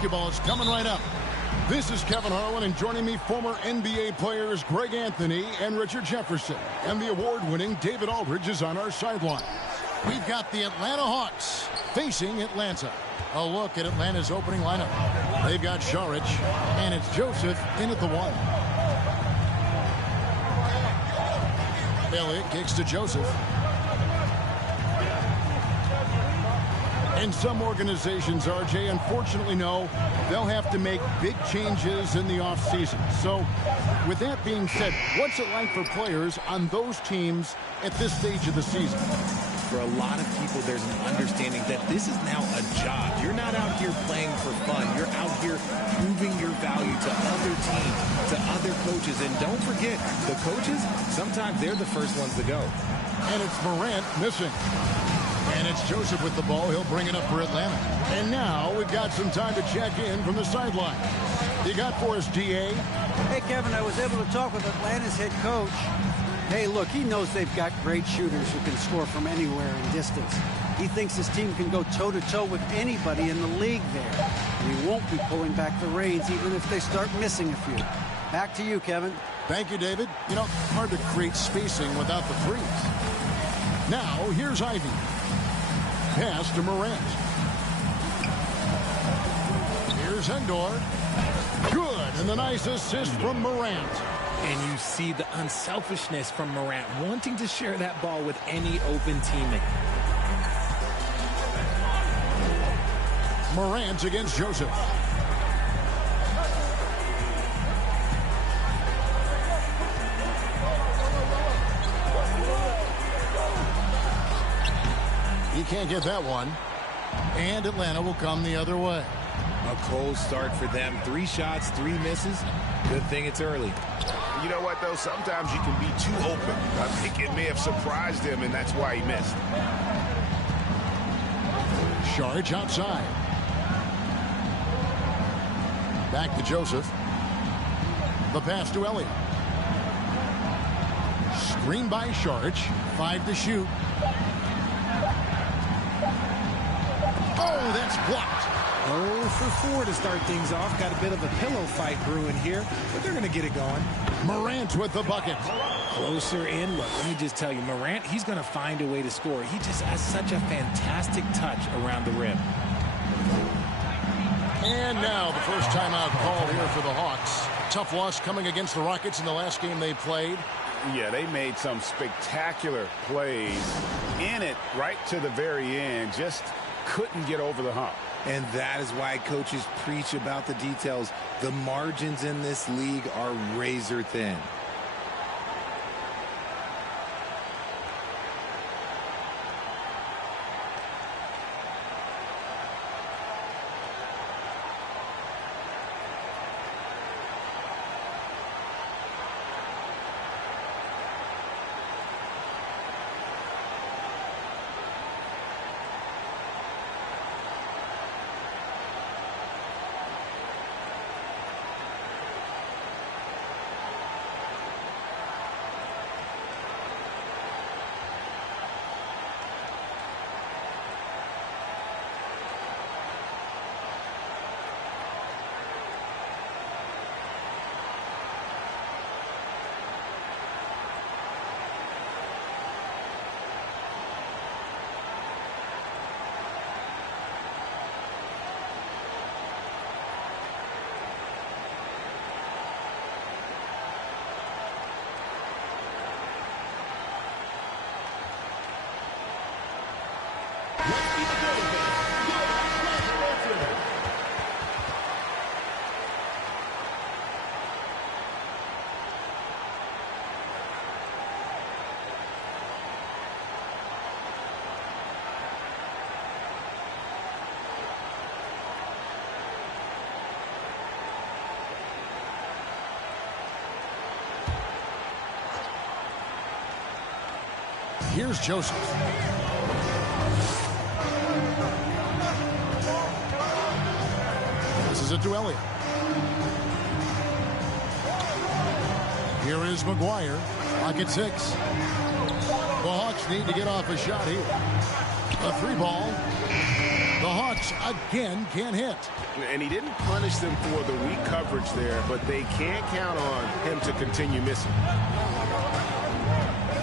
basketball is coming right up. This is Kevin Harlan, and joining me, former NBA players Greg Anthony and Richard Jefferson. And the award-winning David Aldridge is on our sideline. We've got the Atlanta Hawks facing Atlanta. A look at Atlanta's opening lineup. They've got Saric, and it's Joseph in at the 1. Elliott kicks to Joseph. And some organizations, RJ, unfortunately know they'll have to make big changes in the offseason. So, with that being said, what's it like for players on those teams at this stage of the season? For a lot of people, there's an understanding that this is now a job. You're not out here playing for fun. You're out here proving your value to other teams, to other coaches. And don't forget, the coaches, sometimes they're the first ones to go. And it's Morant missing. And it's Joseph with the ball. He'll bring it up for Atlanta. And now we've got some time to check in from the sideline. You got for us, D.A.? Hey, Kevin, I was able to talk with Atlanta's head coach. Hey, look, he knows they've got great shooters who can score from anywhere in distance. He thinks his team can go toe-to-toe with anybody in the league there. And he won't be pulling back the reins even if they start missing a few. Back to you, Kevin. Thank you, David. You know, hard to create spacing without the threes. Now, here's Ivy. Pass to Morant. Here's Endor. Good, and the nice assist from Morant. And you see the unselfishness from Morant, wanting to share that ball with any open teammate. Morant against Joseph. He can't get that one. And Atlanta will come the other way. A cold start for them. 3 shots, 3 misses. Good thing it's early. You know what, though? Sometimes you can be too open. I think it may have surprised him, and that's why he missed. Saric outside. Back to Joseph. The pass to Elliott. Screen by Saric. 5 to shoot. Oh, that's blocked. 0 for 4 to start things off. Got a bit of a pillow fight brewing here, but they're going to get it going. Morant with the bucket. Closer in. Look, let me just tell you, Morant, he's going to find a way to score. He just has such a fantastic touch around the rim. And now the first timeout called here for the Hawks. Tough loss coming against the Rockets in the last game they played. Yeah, they made some spectacular plays in it right to the very end. Just couldn't get over the hump. And that is why coaches preach about the details. The margins in this league are razor thin. Here's Joseph. This is it to Elliott. Here is McGuire. Clock at 6. The Hawks need to get off a shot here. A 3 ball. The Hawks again can't hit. And he didn't punish them for the weak coverage there, but they can't count on him to continue missing.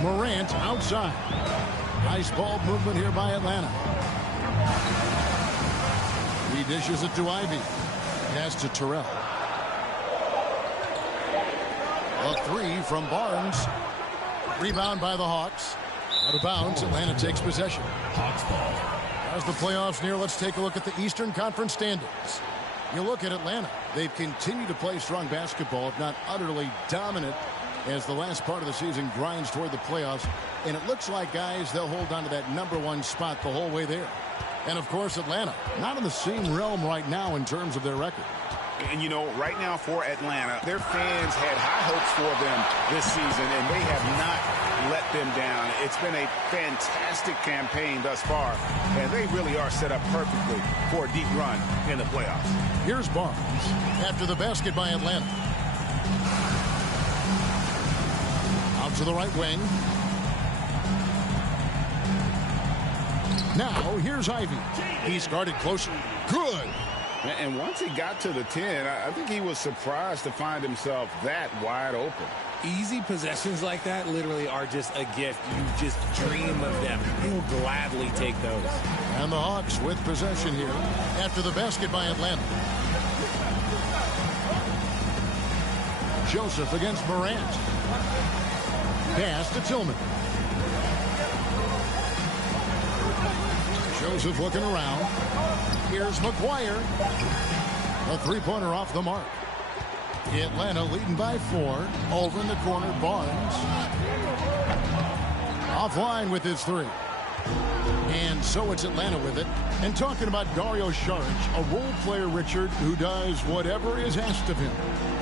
Morant outside. Nice ball movement here by Atlanta. He dishes it to Ivy. Pass to Terrell. A three from Barnes. Rebound by the Hawks. Out of bounds, Atlanta takes possession. Hawks ball. As the playoffs near, let's take a look at the Eastern Conference standings. You look at Atlanta. They've continued to play strong basketball, if not utterly dominant, as the last part of the season grinds toward the playoffs. And it looks like, guys, they'll hold on to that #1 spot the whole way there. And, of course, Atlanta, not in the same realm right now in terms of their record. And, you know, right now for Atlanta, their fans had high hopes for them this season, and they have not let them down. It's been a fantastic campaign thus far, and they really are set up perfectly for a deep run in the playoffs. Here's Barnes after the basket by Atlanta. Out to the right wing. Now, here's Ivy. He's guarded closer. Good. And once he got to the 10, I think he was surprised to find himself that wide open. Easy possessions like that literally are just a gift. You just dream of them. He'll gladly take those. And the Hawks with possession here after the basket by Atlanta. Joseph against Morant. Pass to Tillman. Joseph looking around. Here's McGuire. A three-pointer off the mark. Atlanta leading by 4. Over in the corner, Barnes. Offline with his 3. And so it's Atlanta with it. And talking about Dario Saric, a role player, Richard, who does whatever is asked of him.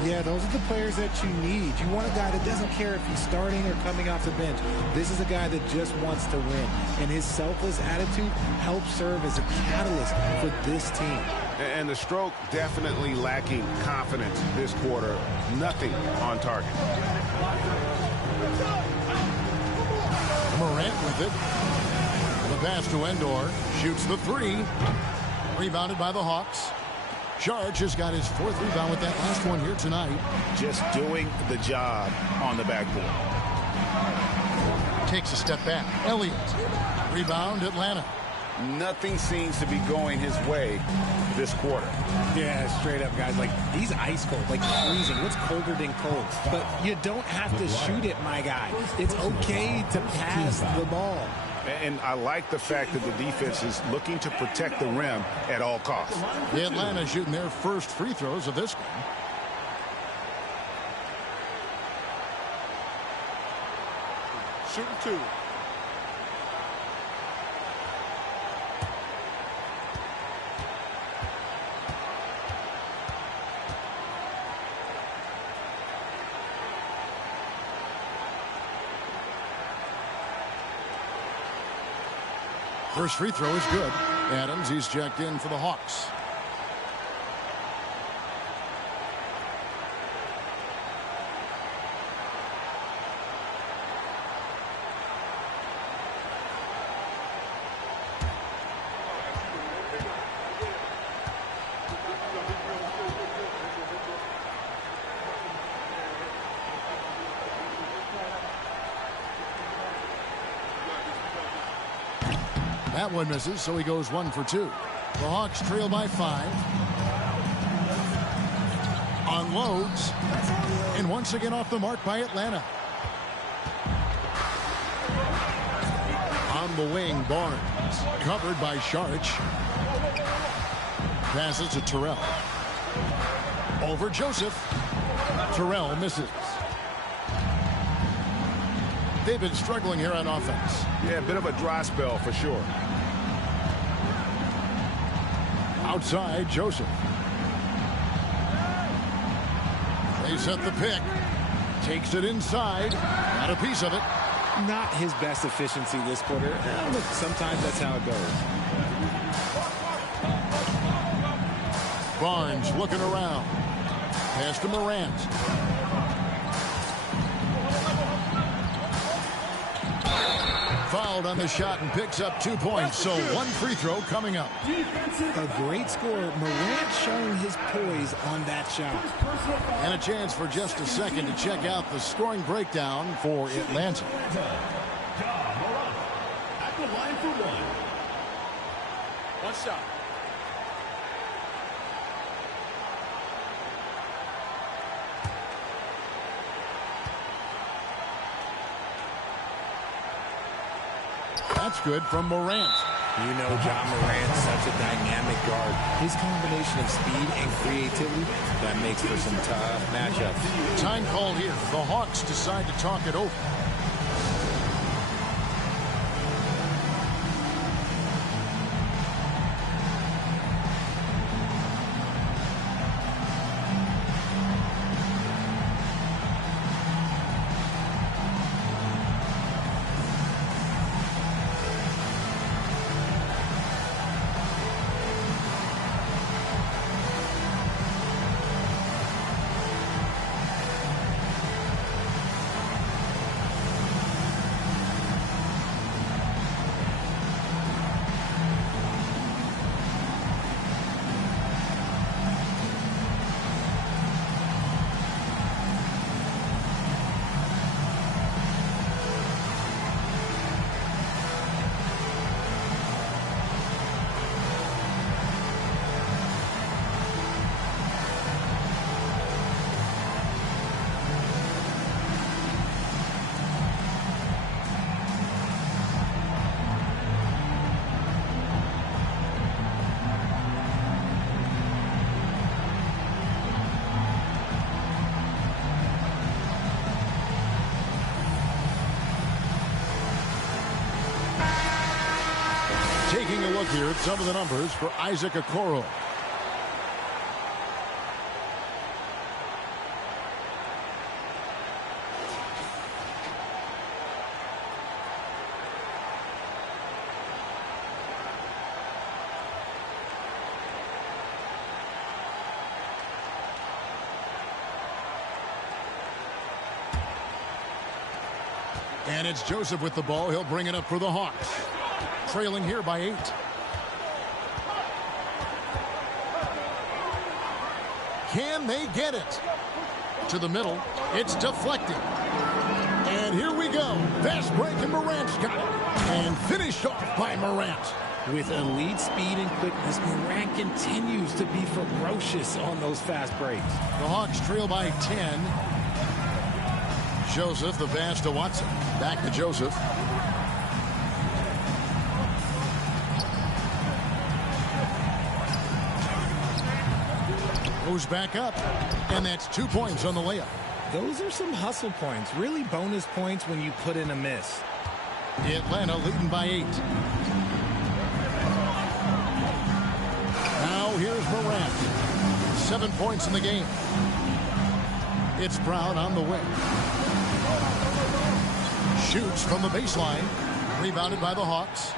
Yeah, those are the players that you need. You want a guy that doesn't care if he's starting or coming off the bench. This is a guy that just wants to win. And his selfless attitude helps serve as a catalyst for this team. And the stroke definitely lacking confidence this quarter. Nothing on target. Morant with it. The pass to Endor. Shoots the 3. Rebounded by the Hawks. Saric has got his 4th rebound with that last one here tonight. Just doing the job on the backboard. Takes a step back. Elliott. Rebound, Atlanta. Nothing seems to be going his way this quarter. Yeah, straight up, guys. Like, he's ice cold, like freezing. What's colder than cold? But you don't have to shoot it, my guy. It's okay to pass the ball. And I like the fact that the defense is looking to protect the rim at all costs. The Atlanta shooting their first free throws of this one. Shooting 2. First free throw is good. Adams, he's checked in for the Hawks. That one misses, so he goes 1 for 2. The Hawks trail by 5. Unloads. And once again off the mark by Atlanta. On the wing, Barnes. Covered by Saric. Passes to Terrell. Over Joseph. Terrell misses. They've been struggling here on offense. Yeah, a bit of a dry spell for sure. Outside, Joseph. They set the pick. Takes it inside. Got a piece of it. Not his best efficiency this quarter. Look, sometimes that's how it goes. Barnes looking around. Pass to Morant. fouled on the shot and picks up 2 points. So one free throw coming up. A great score. Morant showing his poise on that shot. And a chance for just a second to check out the scoring breakdown for Atlanta. At the line for one. One shot. That's good from Morant. You know John Morant's such a dynamic guard. His combination of speed and creativity, that makes for some tough matchups. Time call here. The Hawks decide to talk it over. Taking a look here at some of the numbers for Isaac Okoro. And it's Joseph with the ball. He'll bring it up for the Hawks. Trailing here by 8. Can they get it? To the middle. It's deflected. And here we go. Fast break, and Morant's got it. And finished off by Morant. With elite speed and quickness, Morant continues to be ferocious on those fast breaks. The Hawks trail by 10. Joseph, the pass to Watson. Back to Joseph. Goes back up, and that's 2 points on the layup. Those are some hustle points, really bonus points when you put in a miss. Atlanta leading by 8. Now here's Morant. 7 points in the game. It's Brown on the wing. Shoots from the baseline. Rebounded by the Hawks.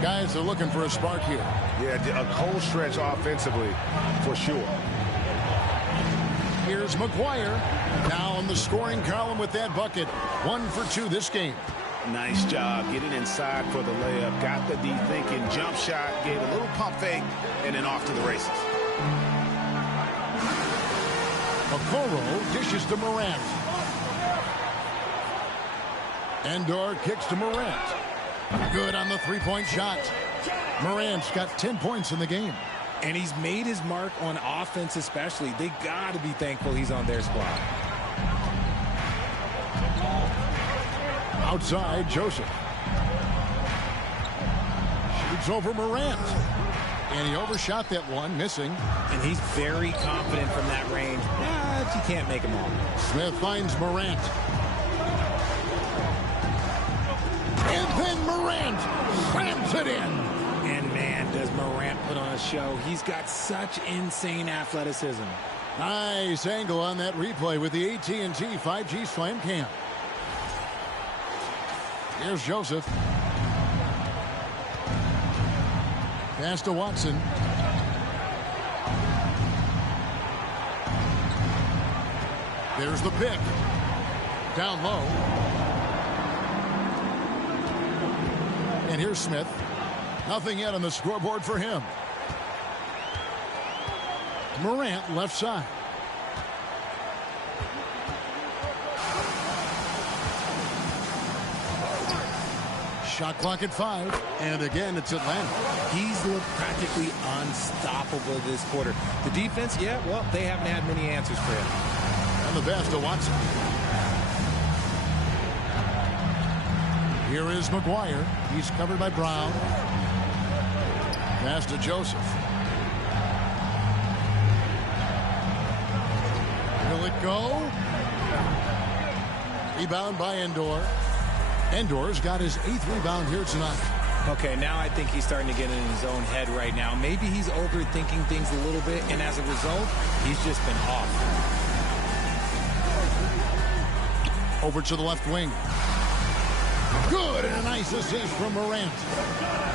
Guys are looking for a spark here. Yeah, a cold stretch offensively, for sure. Here's McGuire. Now in the scoring column with that bucket. 1 for 2 this game. Nice job getting inside for the layup. Got the D thinking jump shot, gave a little pump fake, and then off to the races. Okoro dishes to Morant. Endor kicks to Morant. Good on the three-point shot. Morant's got 10 points in the game. And he's made his mark on offense especially. They got to be thankful he's on their squad. Outside, Joseph. Shoots over Morant. And he overshot that one, missing. And he's very confident from that range. But you can't make him all. Smith finds Morant. And then Morant slams it in. And man, does Morant put on a show. He's got such insane athleticism. Nice angle on that replay with the AT&T 5G Slam Cam. Here's Joseph. Pass to Watson. There's the pick. Down low. And here's Smith. Nothing yet on the scoreboard for him. Morant left side. Shot clock at 5. And again, it's Atlanta. He's looked practically unstoppable this quarter. The defense, yeah, well, they haven't had many answers for him. And the pass to Watson. Here is McGuire. He's covered by Brown. Pass to Joseph. Will it go? Rebound by Endor. Endor's got his 8th rebound here tonight. Okay, now I think he's starting to get in his own head right now. Maybe he's overthinking things a little bit, and as a result, he's just been off. Over to the left wing. Good, and a nice assist from Morant.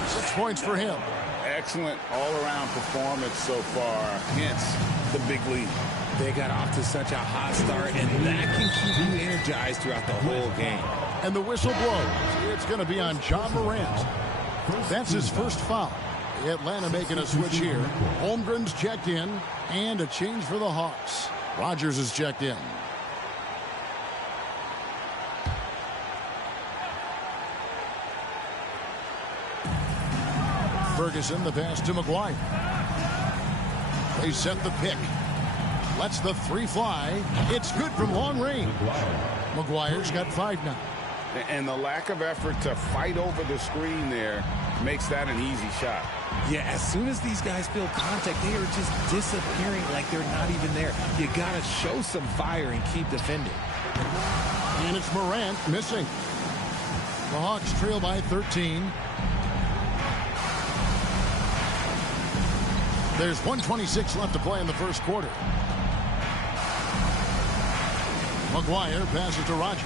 6 points for him. Excellent all-around performance so far, hence the big lead. They got off to such a hot start, and that can keep you energized throughout the whole game. And the whistle blows. It's going to be on John Morant. That's his first foul. Atlanta making a switch here. Holmgren's checked in, and a change for the Hawks. Rogers is checked in. Ferguson, the pass to McGuire. They set the pick. Lets the 3 fly. It's good from long range. McGuire's got 5 now. And the lack of effort to fight over the screen there makes that an easy shot. Yeah, as soon as these guys feel contact, they are just disappearing like they're not even there. You got to show some fire and keep defending. And it's Morant missing. The Hawks trail by 13. There's 1:26 left to play in the first quarter. McGuire passes to Rogers.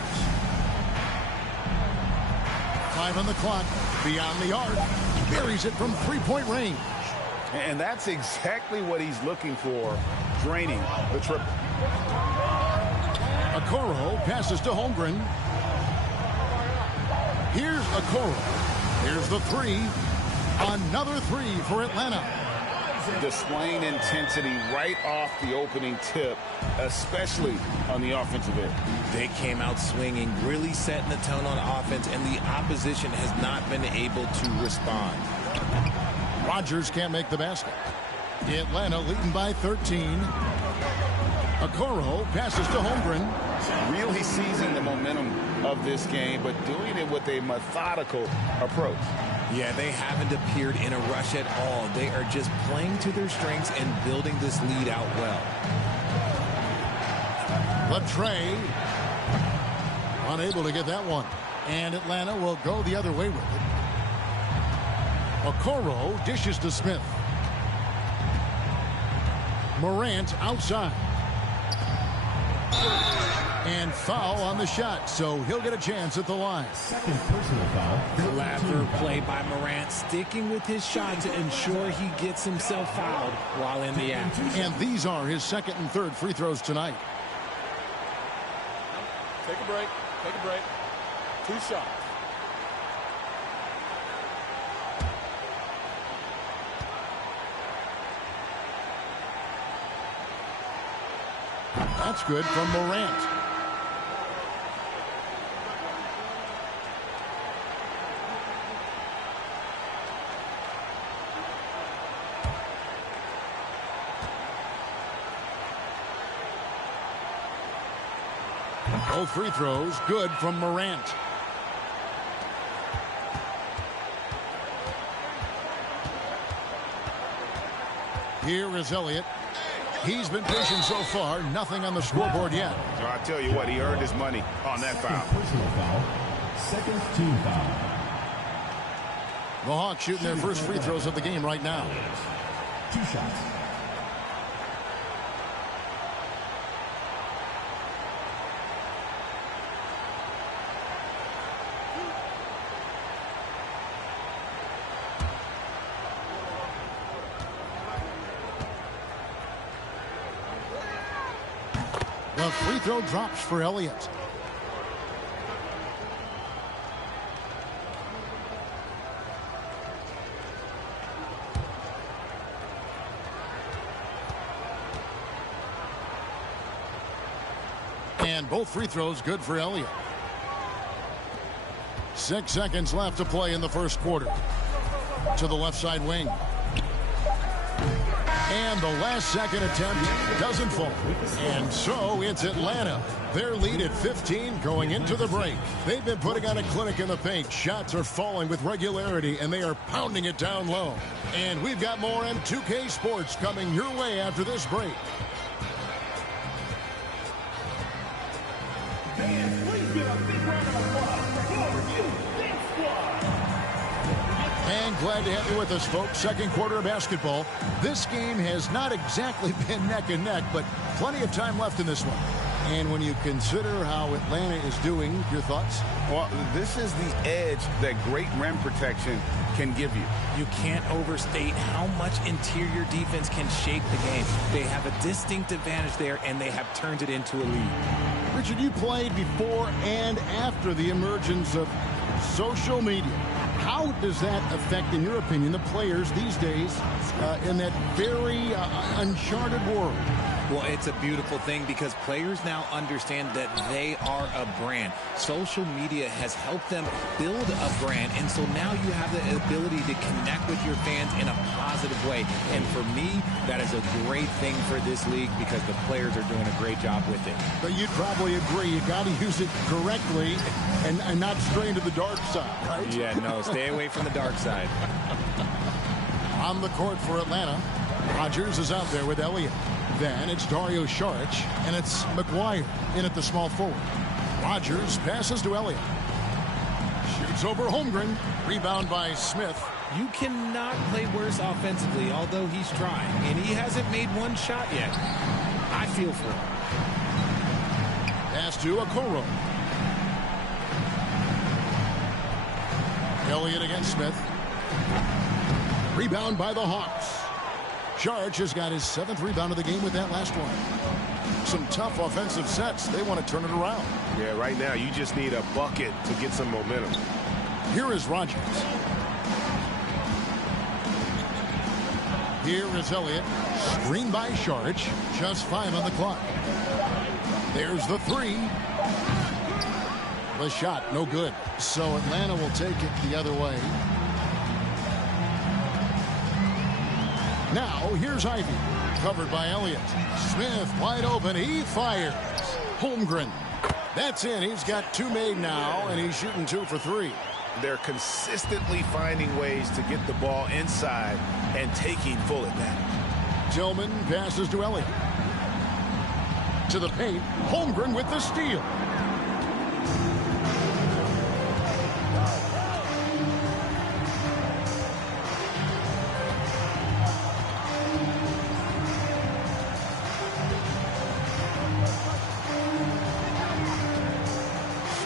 5 on the clock. Beyond the arc. Buries it from 3-point range. And that's exactly what he's looking for, draining the triple. Okoro passes to Holmgren. Here's Okoro. Here's the 3. Another 3 for Atlanta. Displaying intensity right off the opening tip, especially on the offensive end. They came out swinging, really setting the tone on offense, and the opposition has not been able to respond. Rogers can't make the basket. Atlanta leading by 13. Okoro passes to Holmgren. Really seizing the momentum of this game, but doing it with a methodical approach. Yeah, they haven't appeared in a rush at all. They are just playing to their strengths and building this lead out well. Latrey unable to get that one. And Atlanta will go the other way with it. Okoro dishes to Smith. Morant outside. And foul on the shot, so he'll get a chance at the line. Second personal foul. Clever play by Morant, sticking with his shot to ensure he gets himself fouled while in the act. And these are his 2nd and 3rd free throws tonight. Take a break. Take a break. 2 shots. That's good from Morant. Both free throws good from Morant. Here is Elliott. He's been patient so far. Nothing on the scoreboard yet. So I tell you what, he earned his money on that foul. Personal foul. Second team foul. The Hawks shooting their first free throws of the game right now. 2 shots. The free throw drops for Elliott. And both free throws good for Elliott. 6 seconds left to play in the first quarter. To the left side wing. And the last second attempt doesn't fall. And so it's Atlanta. Their lead at 15 going into the break. They've been putting on a clinic in the paint. Shots are falling with regularity, and they are pounding it down low. And we've got more M2K Sports coming your way after this break. Fans, please give a big round of applause for your Dance Squad. And glad to have you with us, folks. Second quarter of basketball. This game has not exactly been neck and neck, but plenty of time left in this one. And when you consider how Atlanta is doing, your thoughts? Well, this is the edge that great rim protection can give you. You can't overstate how much interior defense can shape the game. They have a distinct advantage there, and they have turned it into a lead. Richard, you played before and after the emergence of social media. How does that affect, in your opinion, the players these days in that very uncharted world? Well, it's a beautiful thing because players now understand that they are a brand. Social media has helped them build a brand, and so now you have the ability to connect with your fans in a positive way. And for me, that is a great thing for this league because the players are doing a great job with it. But you'd probably agree you got to use it correctly and not stray into the dark side, right? Yeah, no, stay away from the dark side. On the court for Atlanta, Rodgers is out there with Elliott. Then it's Dario Saric, and it's McGuire in at the small forward. Rodgers passes to Elliott. Shoots over Holmgren. Rebound by Smith. You cannot play worse offensively, although he's trying. And he hasn't made one shot yet. I feel for him. Pass to Okoro. Elliott against Smith. Rebound by the Hawks. Saric has got his 7th rebound of the game with that last one. Some tough offensive sets. They want to turn it around. Yeah, right now you just need a bucket to get some momentum. Here is Rodgers. Here is Elliott. Screen by Saric. Just 5 on the clock. There's the 3. The shot, no good. So Atlanta will take it the other way. Now, here's Ivy. Covered by Elliott. Smith wide open. He fires. Holmgren. That's in. He's got 2 made now, and he's shooting 2 for 3. They're consistently finding ways to get the ball inside and taking full advantage. Tillman passes to Elliott. To the paint. Holmgren with the steal.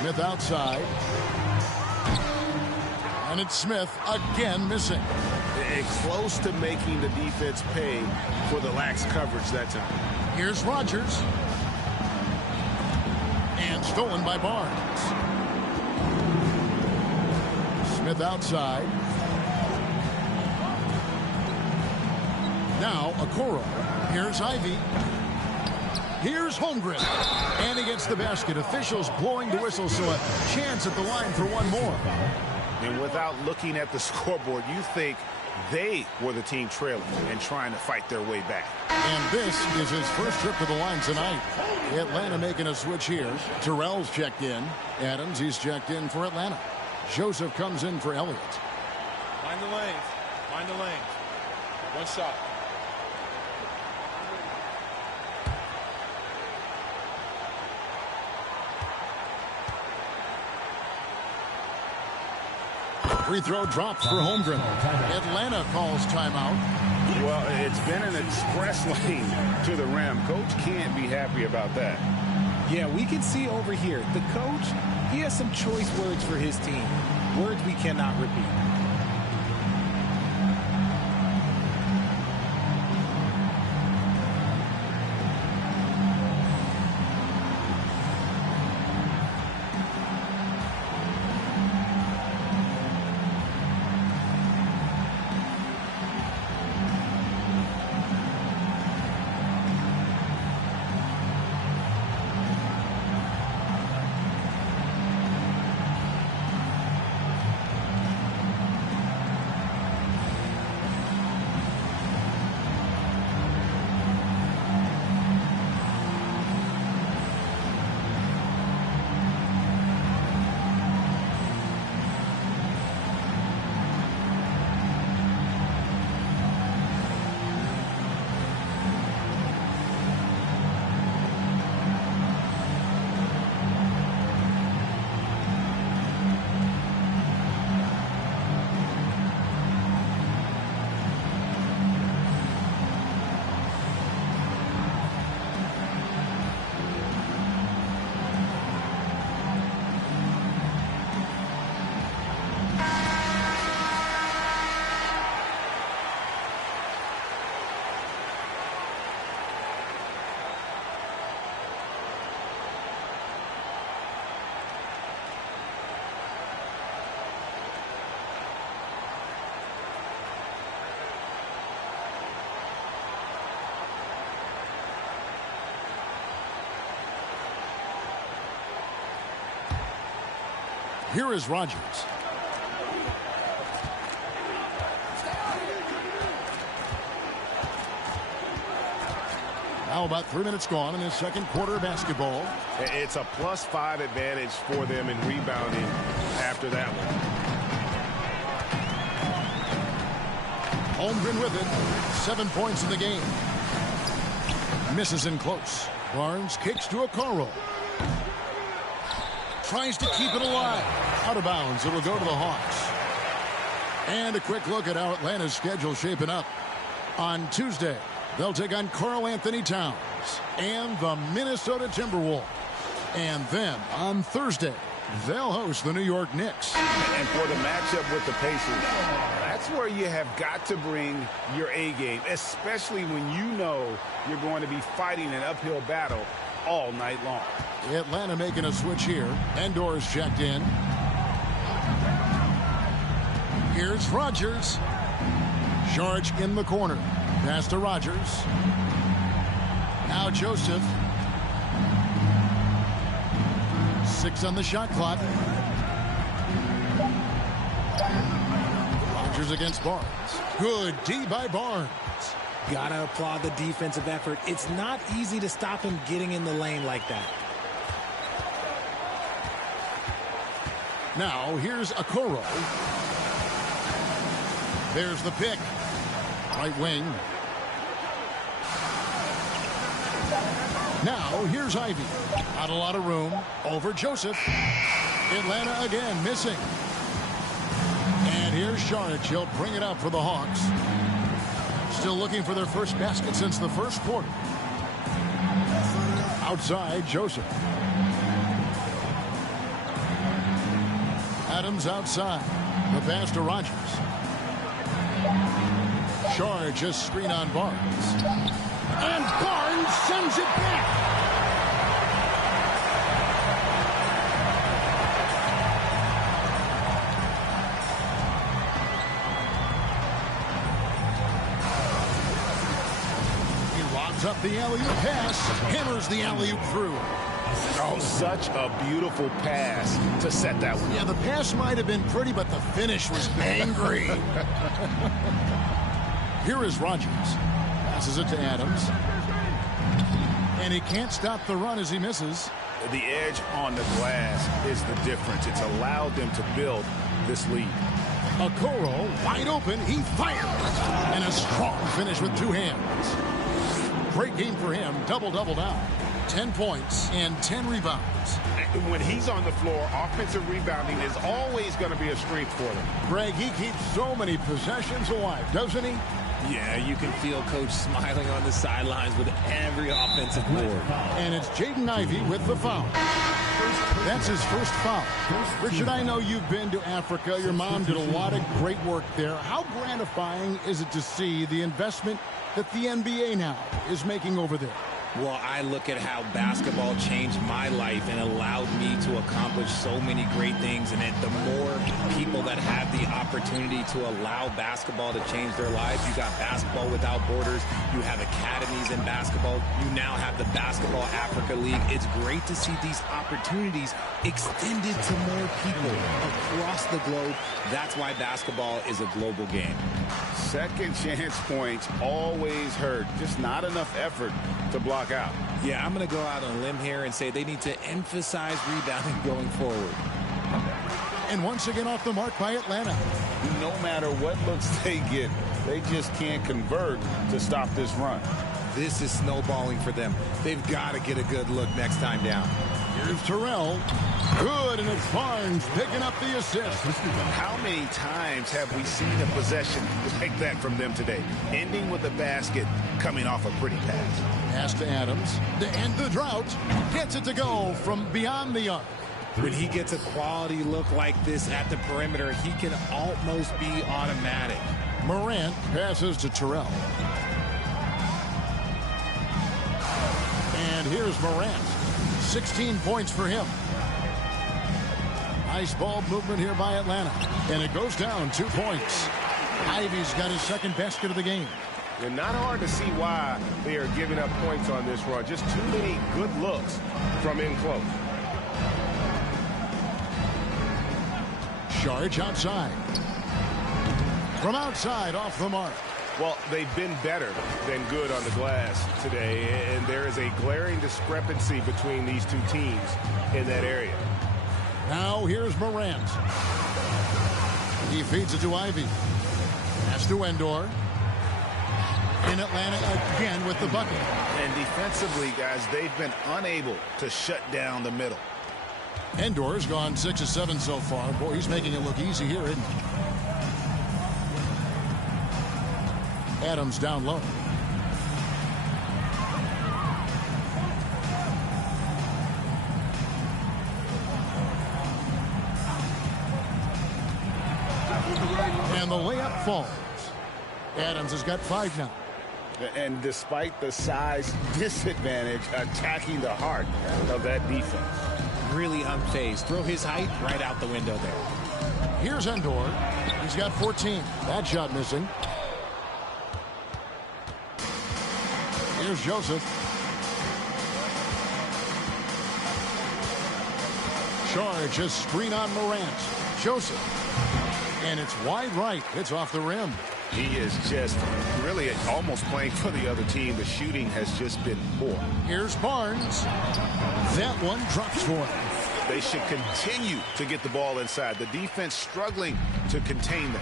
Smith outside. And it's Smith again missing. Close to making the defense pay for the lax coverage that time. Here's Rodgers. And stolen by Barnes. Smith outside. Now Okoro. Here's Ivy. Here's Holmgren. And he gets the basket. Officials blowing the whistle, so a chance at the line for one more. And without looking at the scoreboard, you think they were the team trailing and trying to fight their way back. And this is his first trip to the line tonight. Atlanta making a switch here. Terrell's checked in. Adams, he's checked in for Atlanta. Joseph comes in for Elliott. Find the lanes. Find the lanes. One shot. Free throw drops for Holmgren. Atlanta calls timeout. Well, it's been an express lane to the rim. Coach can't be happy about that. Yeah, we can see over here. The coach, he has some choice words for his team. Words we cannot repeat. Here is Rogers. Now about 3 minutes gone in his second quarter of basketball. It's a +5 advantage for them in rebounding after that one. Holmgren with it. 7 points in the game. Misses in close. Barnes kicks to Okoro. Tries to keep it alive. Out of bounds. It'll go to the Hawks. And a quick look at how Atlanta's schedule shaping up. On Tuesday, they'll take on Karl Anthony Towns and the Minnesota Timberwolves. And then on Thursday, they'll host the New York Knicks. And for the matchup with the Pacers, that's where you have got to bring your A game, especially when you know you're going to be fighting an uphill battle all night long. Atlanta making a switch here. Endor's checked in. Here's Rogers. Charge in the corner. Pass to Rogers. Now Joseph. 6 on the shot clock. Rogers against Barnes. Good D by Barnes. Gotta applaud the defensive effort. It's not easy to stop him getting in the lane like that. Now here's Okoro. There's the pick. Right wing. Now here's Ivy. Not a lot of room. Over Joseph. Atlanta again missing. And here's Saric. He'll bring it up for the Hawks. Still looking for their first basket since the first quarter. Outside, Joseph. Adams outside. The pass to Rogers. Charge a screen on Barnes. And Barnes sends it back. He lobs up the alley-oop pass. Hammers the alley-oop through. Oh, such a beautiful pass to set that one. Yeah, the pass might have been pretty, but the finish was angry. Here is Rogers. Passes it to Adams. And he can't stop the run as he misses. The edge on the glass is the difference. It's allowed them to build this lead. Okoro, wide open, he fires. And a strong finish with 2 hands. Great game for him, double-double down. 10 points and 10 rebounds. When he's on the floor, offensive rebounding is always going to be a strength for them. Greg, he keeps so many possessions alive, doesn't he? Yeah, you can feel Coach smiling on the sidelines with every offensive board. And it's Jaden Ivey with the foul. That's his first foul. Richard, I know you've been to Africa. Your mom did a lot of great work there. How gratifying is it to see the investment that the NBA now is making over there? Well, I look at how basketball changed my life and allowed me to accomplish so many great things. And the more people that have the opportunity to allow basketball to change their lives, you got Basketball Without Borders, you have academies in basketball, you now have the Basketball Africa League. It's great to see these opportunities extended to more people across the globe. That's why basketball is a global game. Second chance points always hurt. Just not enough effort to block out. Yeah, I'm going to go out on a limb here and say they need to emphasize rebounding going forward. And once again off the mark by Atlanta. No matter what looks they get, they just can't convert to stop this run. This is snowballing for them. They've got to get a good look next time down. Here's Terrell. Good, and it's Barnes picking up the assist. How many times have we seen a possession like that from them today? Ending with a basket, coming off a pretty pass. Pass to Adams. To end the drought. Gets it to go from beyond the arc. When he gets a quality look like this at the perimeter, he can almost be automatic. Morant passes to Terrell. And here's Morant. 16 points for him. Nice ball movement here by Atlanta. And it goes down 2 points. Ivy's got his second basket of the game. And not hard to see why they are giving up points on this run. Just too many good looks from in close. Charge outside. From outside, off the mark. Well, they've been better than good on the glass today, and there is a glaring discrepancy between these two teams in that area. Now here's Morant. He feeds it to Ivy. Pass to Endor. In Atlanta again with the bucket. And defensively, guys, they've been unable to shut down the middle. Endor's gone 6 of 7 so far. Boy, he's making it look easy here, isn't he? Adams down low. And the layup falls. Adams has got 5 now. And despite the size disadvantage, attacking the heart of that defense. Really unfazed. Throw his height right out the window there. Here's Endor. He's got 14. That shot missing. Here's Joseph. Charge a screen on Morant. Joseph. And it's wide right. It's off the rim. He is just really almost playing for the other team. The shooting has just been poor. Here's Barnes. That one drops for him. They should continue to get the ball inside. The defense struggling to contain them.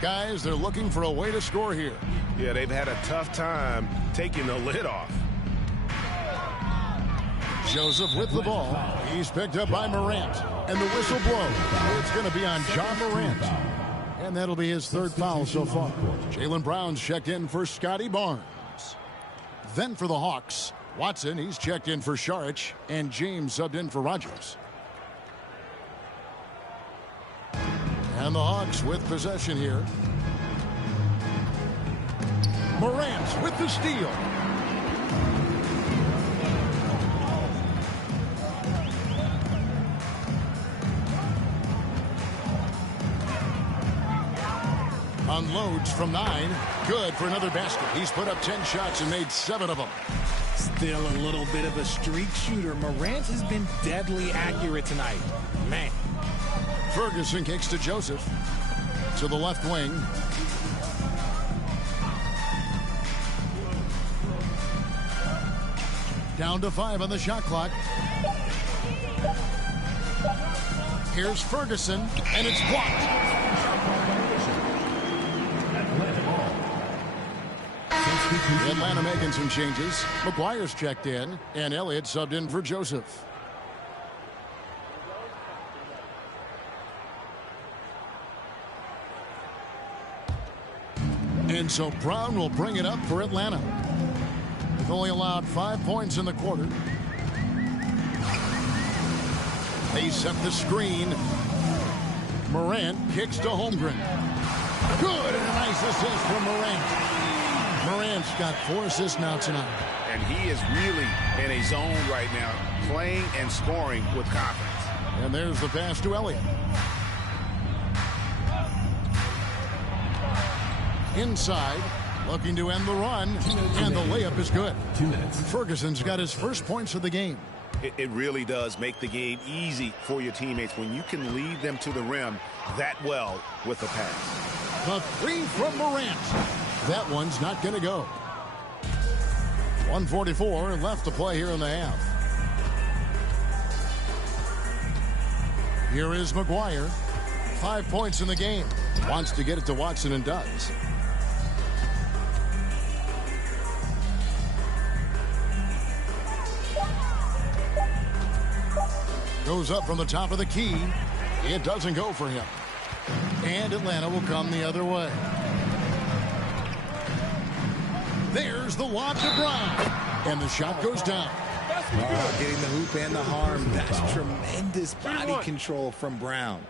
Guys, they're looking for a way to score here. Yeah, they've had a tough time taking the lid off. Joseph with the ball. He's picked up by Morant. And the whistle blows. It's going to be on John Morant. And that'll be his 3rd foul so far. Jaylen Brown's checked in for Scotty Barnes. Then for the Hawks, Watson, he's checked in for Saric. And James subbed in for Rogers. And the Hawks with possession here. Morant with the steal. Unloads from 9. Good for another basket. He's put up 10 shots and made 7 of them. Still a little bit of a streak shooter. Morant has been deadly accurate tonight. Man. Ferguson kicks to Joseph. To the left wing. Down to 5 on the shot clock. Here's Ferguson, and it's blocked. Atlanta making some changes. McGuire's checked in, and Elliott subbed in for Joseph. And so Brown will bring it up for Atlanta. They've only allowed 5 points in the quarter. They set the screen. Morant kicks to Holmgren. Good, and a nice assist from Morant. Morant's got 4 assists now tonight. And he is really in a zone right now, playing and scoring with confidence. And there's the pass to Elliott. Inside, looking to end the run, and the layup is good. Ferguson's got his first points of the game. It really does make the game easy for your teammates when you can lead them to the rim that well with a pass. The 3 from Morant. That one's not going to go. 1:44 left to play here in the half. Here is McGuire. 5 points in the game. Wants to get it to Watson and does. Goes up from the top of the key. It doesn't go for him. And Atlanta will come the other way. There's the lob to Brown. And the shot goes down. Getting the hoop and the harm. That's tremendous body control from Brown.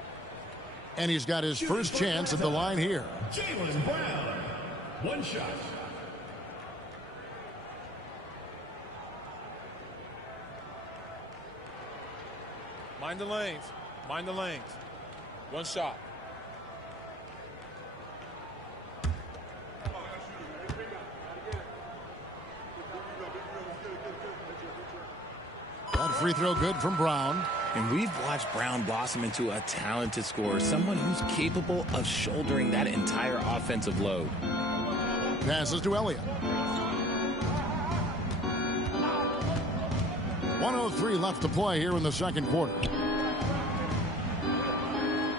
And he's got his first chance at the line here. Jaylen Brown. 1 shot. Mind the lanes. Mind the lanes. 1 shot. That free throw good from Brown. And we've watched Brown blossom into a talented scorer, someone who's capable of shouldering that entire offensive load. Passes to Elliott. 1:03 left to play here in the second quarter.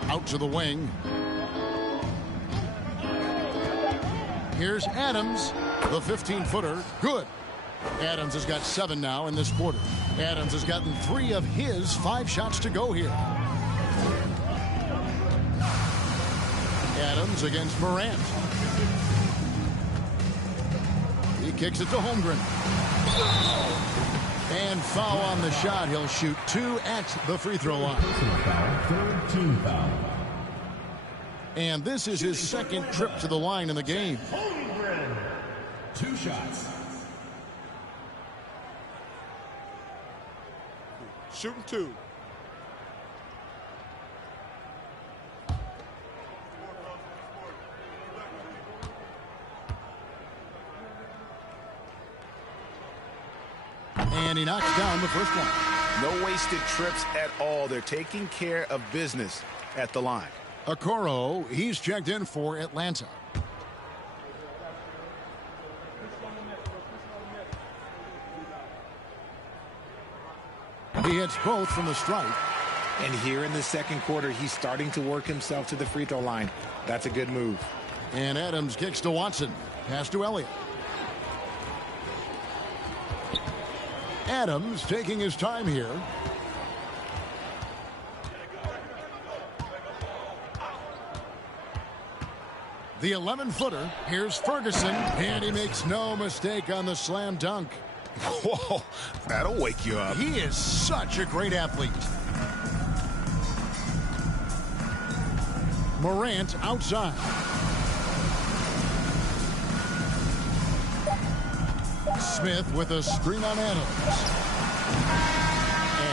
Out to the wing. Here's Adams, the 15-footer. Good. Adams has got 7 now in this quarter. Adams has gotten 3 of his 5 shots to go here. Adams against Morant. He kicks it to Holmgren. And foul on the shot. He'll shoot 2 at the free throw line. Third team foul. And this is his second trip to the line in the game. 2 shots. Shooting 2. And he knocks down the first one. No wasted trips at all. They're taking care of business at the line. Okoro, he's checked in for Atlanta. He hits both from the stripe. And here in the second quarter, he's starting to work himself to the free throw line. That's a good move. And Adams kicks to Watson. Pass to Elliott. Adams taking his time here. The 11-footer. Here's Ferguson. And he makes no mistake on the slam dunk. Whoa, that'll wake you up. He is such a great athlete. Morant outside. Smith with a screen on Adams.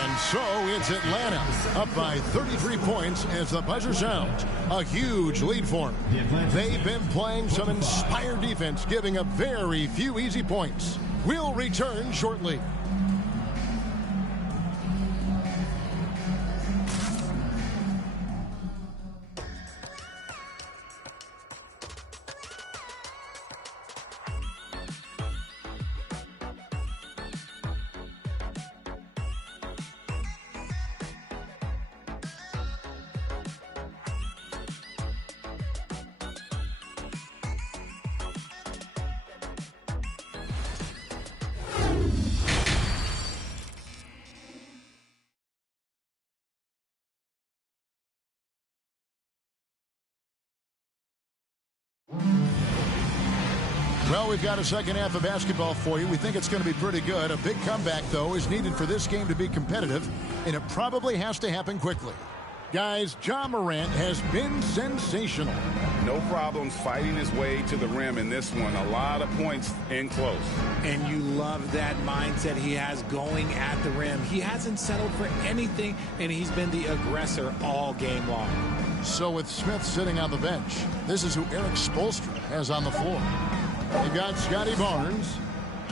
And so it's Atlanta up by 33 points as the buzzer sounds. A huge lead for them. They've been playing some inspired defense, giving up very few easy points. We'll return shortly. Well, we've got a second half of basketball for you. We think it's going to be pretty good. A big comeback, though, is needed for this game to be competitive, and it probably has to happen quickly. Guys, Ja Morant has been sensational. No problems fighting his way to the rim in this one. A lot of points in close. And you love that mindset he has going at the rim. He hasn't settled for anything, and he's been the aggressor all game long. So with Smith sitting on the bench, this is who Eric Spoelstra has on the floor. You've got Scotty Barnes,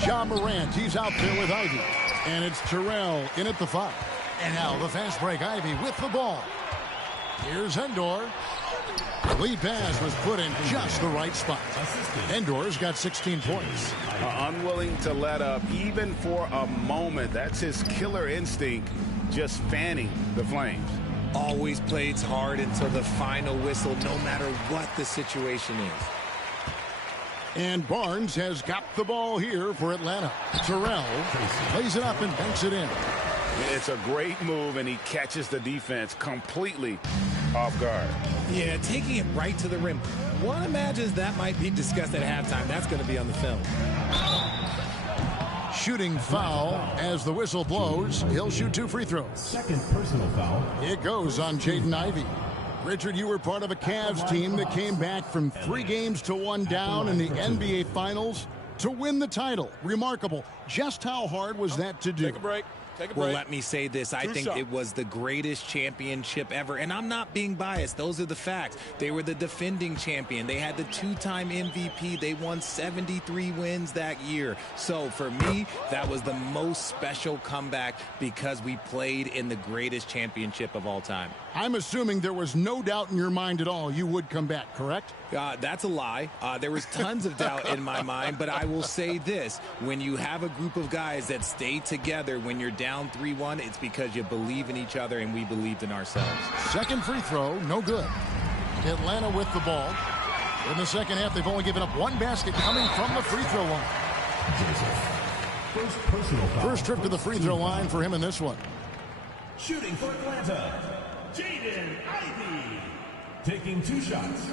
Ja Morant, he's out there with Ivy. And it's Terrell in at the 5. And now the fast break, Ivy with the ball. Here's Endor. Lead pass was put in just the right spot. Endor's got 16 points. Unwilling to let up even for a moment. That's his killer instinct, just fanning the flames. Always plays hard until the final whistle, no matter what the situation is. And Barnes has got the ball here for Atlanta. Terrell plays it up and banks it in. It's a great move, and he catches the defense completely off guard. Yeah, taking it right to the rim. One imagines that might be discussed at halftime. That's going to be on the film. Shooting foul as the whistle blows. He'll shoot 2 free throws. Second personal foul. It goes on Jaden Ivey. Richard, you were part of a Cavs team that came back from 3 games to 1 down in the NBA Finals to win the title. Remarkable. Just how hard was that to do? Take a break. Take a Well, break. let me say this. I Two think shots. it was the greatest championship ever. And I'm not being biased. Those are the facts. They were the defending champion. They had the 2-time MVP. They won 73 wins that year. So for me, that was the most special comeback because we played in the greatest championship of all time. I'm assuming there was no doubt in your mind at all you would come back, correct? That's a lie. There was tons of doubt in my mind, but I will say this. When you have a group of guys that stay together when you're down 3-1, it's because you believe in each other and we believed in ourselves. Second free throw, no good. Atlanta with the ball. In the second half, they've only given up one basket coming from the free throw line. First personal foul. First trip to the free throw line for him in this one. Shooting for Atlanta, Jaden Ivey. Taking 2 shots.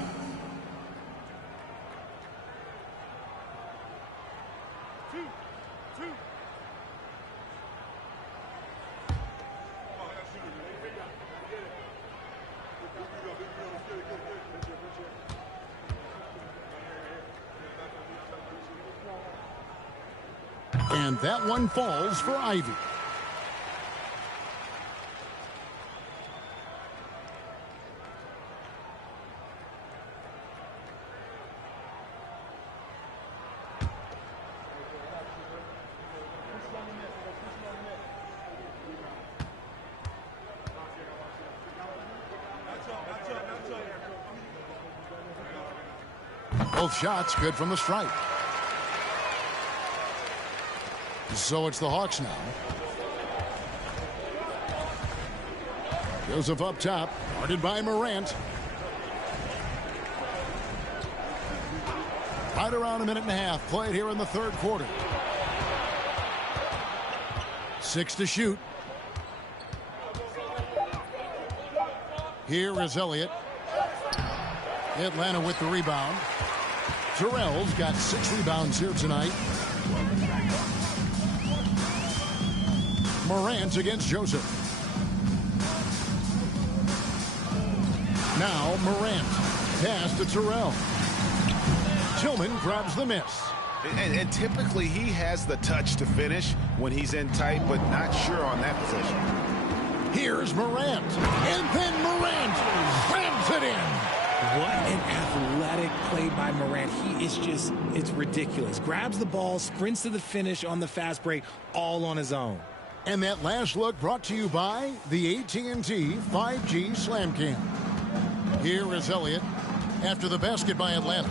And that one falls for Ivy. Both shots good from the stripe. So it's the Hawks now. Joseph up top, guarded by Morant. Right around a minute and a half played here in the third quarter. 6 to shoot. Here is Elliott. Atlanta with the rebound. Terrell's got 6 rebounds here tonight. Morant against Joseph. Now Morant. Pass to Terrell. Tillman grabs the miss. And typically he has the touch to finish when he's in tight, but not sure on that position. Here's Morant. And then Morant grabs it in. What an athletic play by Morant. He is just, it's ridiculous. Grabs the ball, sprints to the finish on the fast break, all on his own. And that last look brought to you by the AT&T 5G Slam Cam. Here is Elliott after the basket by Atlanta.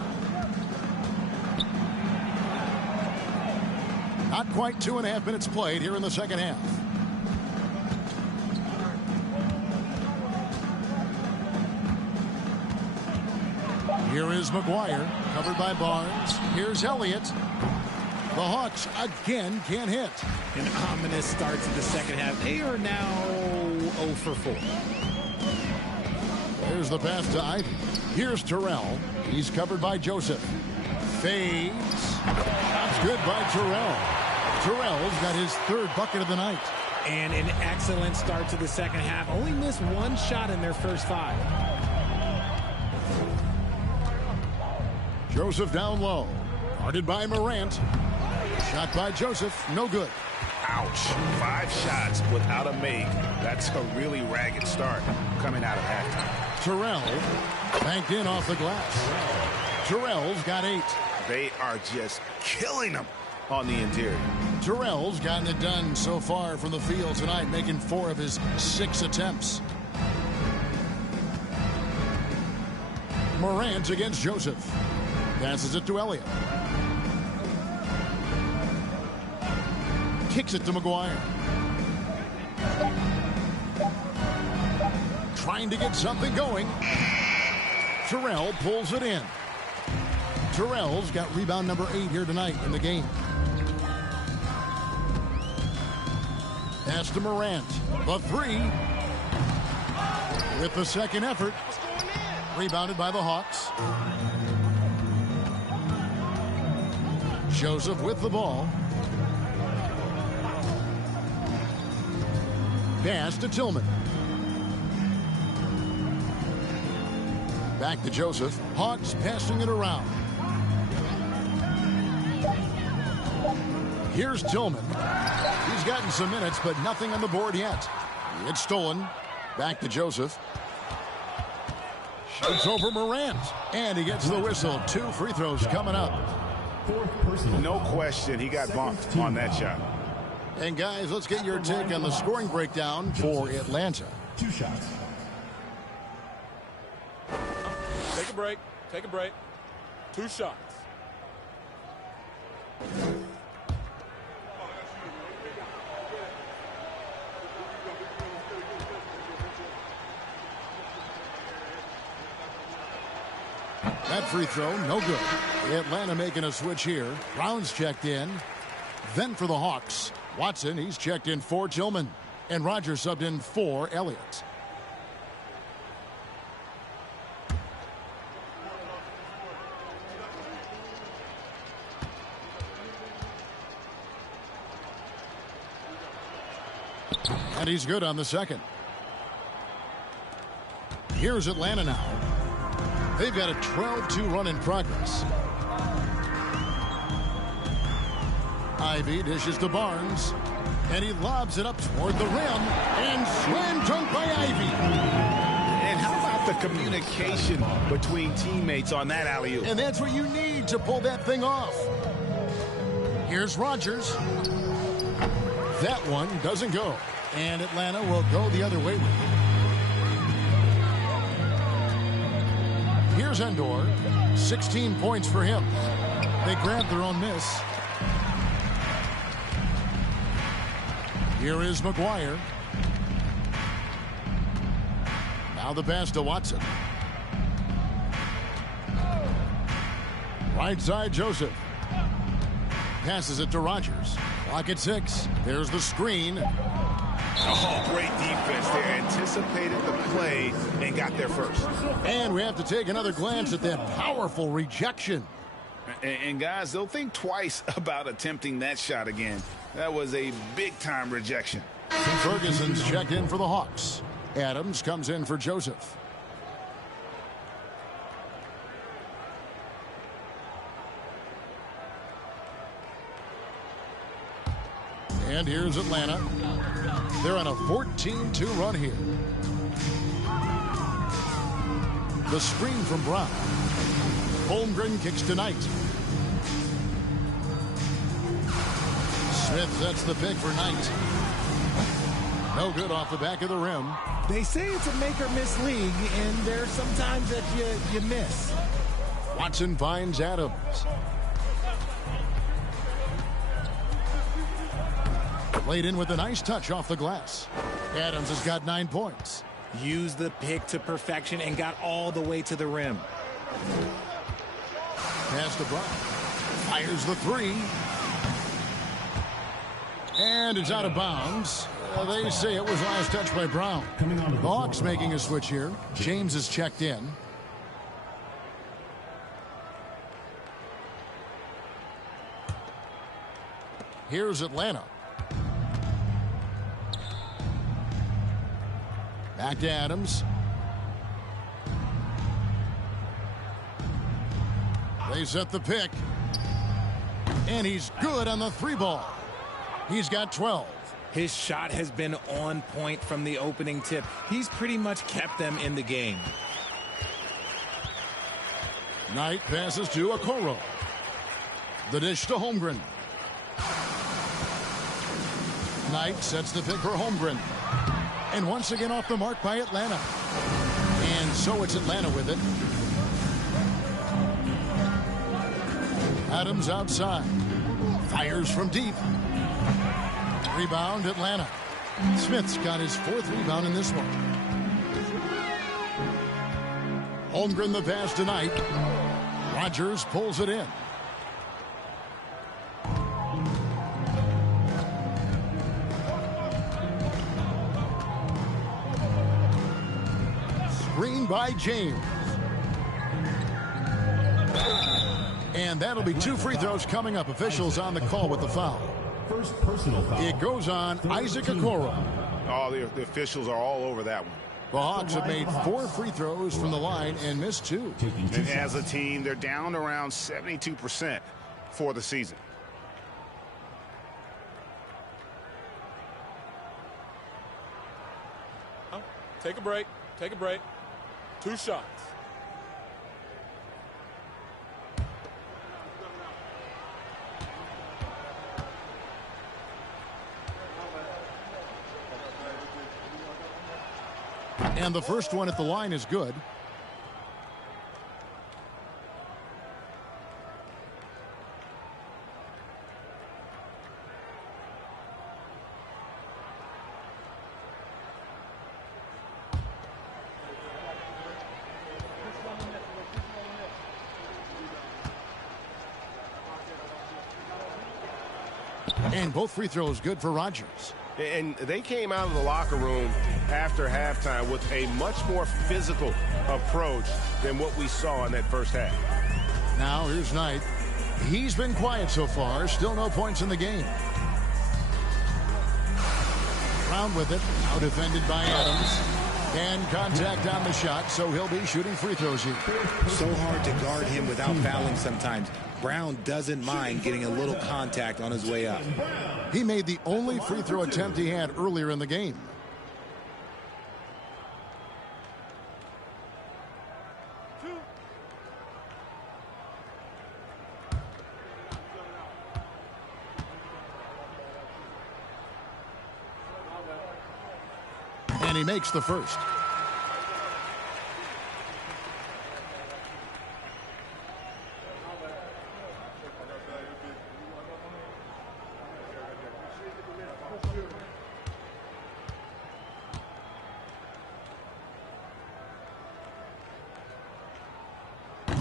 Not quite 2.5 minutes played here in the second half. Here is McGuire, covered by Barnes. Here's Elliott. The Hawks again can't hit. An ominous start to the second half. They are now 0 for 4. There's the pass to Ivy. Here's Terrell. He's covered by Joseph. Fades. That's good by Terrell. Terrell's got his 3rd bucket of the night. And an excellent start to the second half. Only missed 1 shot in their first 5. Joseph down low. Guarded by Morant. Shot by Joseph. No good. Ouch. 5 shots without a make. That's a really ragged start coming out of halftime. Terrell banked in off the glass. Terrell's got 8. They are just killing them on the interior. Terrell's gotten it done so far from the field tonight, making 4 of his 6 attempts. Morant against Joseph. Passes it to Elliott. Kicks it to McGuire. Trying to get something going. Terrell pulls it in. Terrell's got rebound number 8 here tonight in the game. Pass to Morant. The 3. With the second effort. Rebounded by the Hawks. Joseph with the ball. Pass to Tillman. Back to Joseph. Hawks passing it around. Here's Tillman. He's gotten some minutes, but nothing on the board yet. It's stolen. Back to Joseph. Shoots over Morant. And he gets the whistle. 2 free throws coming up. No question he got bumped on that shot. And guys, let's get your take on the scoring breakdown for Atlanta. 2 shots. Take a break. Take a break. 2 shots. That free throw, no good. Atlanta making a switch here. Brown's checked in. Then for the Hawks, Watson, he's checked in for Tillman. And Rogers subbed in for Elliott. And he's good on the second. Here's Atlanta now. They've got a 12-2 run in progress. Ivy dishes to Barnes. And he lobs it up toward the rim. And slam dunk by Ivy. And how about the communication between teammates on that alley-oop? And that's what you need to pull that thing off. Here's Rogers. That one doesn't go. And Atlanta will go the other way with it. Here's Endor. 16 points for him. They grab their own miss. Here is McGuire. Now the pass to Watson. Right side, Joseph. Passes it to Rogers. Clock at 6. There's the screen. Oh, great defense there. Anticipated the play and got there first. And we have to take another glance at that powerful rejection. And guys, they'll think twice about attempting that shot again. That was a big-time rejection. Ferguson's checked in for the Hawks. Adams comes in for Joseph. And here's Atlanta. They're on a 14-2 run here. The screen from Brown. Holmgren kicks to Knight. Smith sets the pick for Knight. No good off the back of the rim. They say it's a make-or-miss league, and there's sometimes that you miss. Watson finds Adams. Played in with a nice touch off the glass. Adams has got 9 points. Used the pick to perfection and got all the way to the rim. Pass to Brown. Fires the 3. And it's out of bounds. They say it was last touched by Brown. The Hawks making a switch here. James is checked in. Here's Atlanta. Back to Adams. They set the pick. And he's good on the 3-ball. He's got 12. His shot has been on point from the opening tip. He's pretty much kept them in the game. Knight passes to Okoro. The dish to Holmgren. Knight sets the pick for Holmgren. And once again off the mark by Atlanta. And so it's Atlanta with it. Adams outside. Fires from deep. Rebound, Atlanta. Smith's got his 4th rebound in this one. Holmgren the pass tonight. Rogers pulls it in. Screen by James. And that'll be 2 free throws coming up. Officials on the call with the foul. First personal foul. It goes on Isaac Okoro. Oh, the officials are all over that one. The Hawks have made 4 free throws from the line and missed 2. And as a team, they're down around 72% for the season. Take a break. Take a break. 2 shots. And the first one at the line is good. And both free throws good for Rogers. And they came out of the locker room after halftime with a much more physical approach than what we saw in that first half. Now here's Knight. He's been quiet so far. Still no points in the game. Brown with it. Now defended by Adams. And contact on the shot, so he'll be shooting free throws here. So hard to guard him without fouling sometimes. Brown doesn't mind getting a little contact on his way up. He made the only free throw attempt he had earlier in the game. And he makes the first.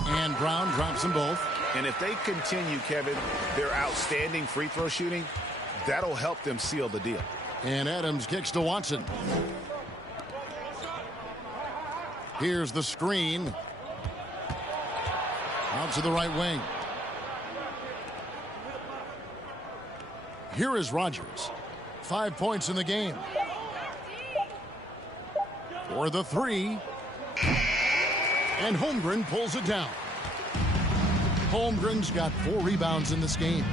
And Brown drops them both. And if they continue, Kevin, their outstanding free throw shooting, that'll help them seal the deal. And Adams kicks to Watson. Here's the screen. Out to the right wing. Here is Rogers. 5 points in the game. For the three. And Holmgren pulls it down. Holmgren's got 4 rebounds in this game.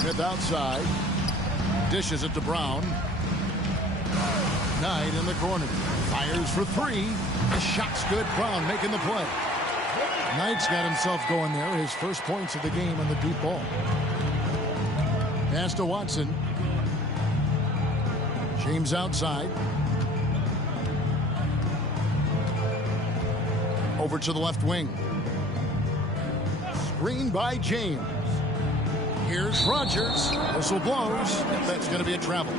Smith outside. Dishes it to Brown. Knight in the corner. Fires for 3. The shot's good. Brown making the play. Knight's got himself going there. His first points of the game on the deep ball. Pass to Watson. James outside. Over to the left wing. Screen by James. Here's Rogers. Whistle blows. That's going to be a travel.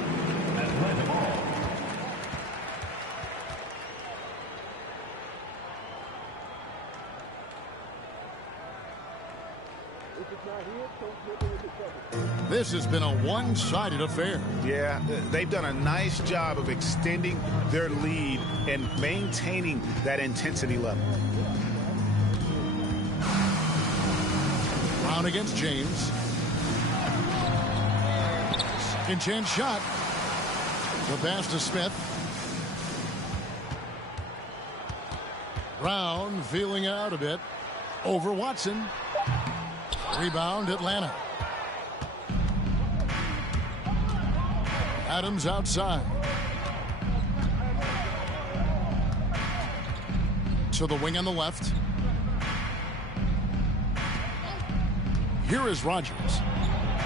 This has been a one-sided affair. Yeah, they've done a nice job of extending their lead and maintaining that intensity level. Brown against James. Second chance shot. The pass to Smith. Brown feeling it out a bit. Over Watson. Rebound Atlanta. Adams outside. To the wing on the left. Here is Rogers.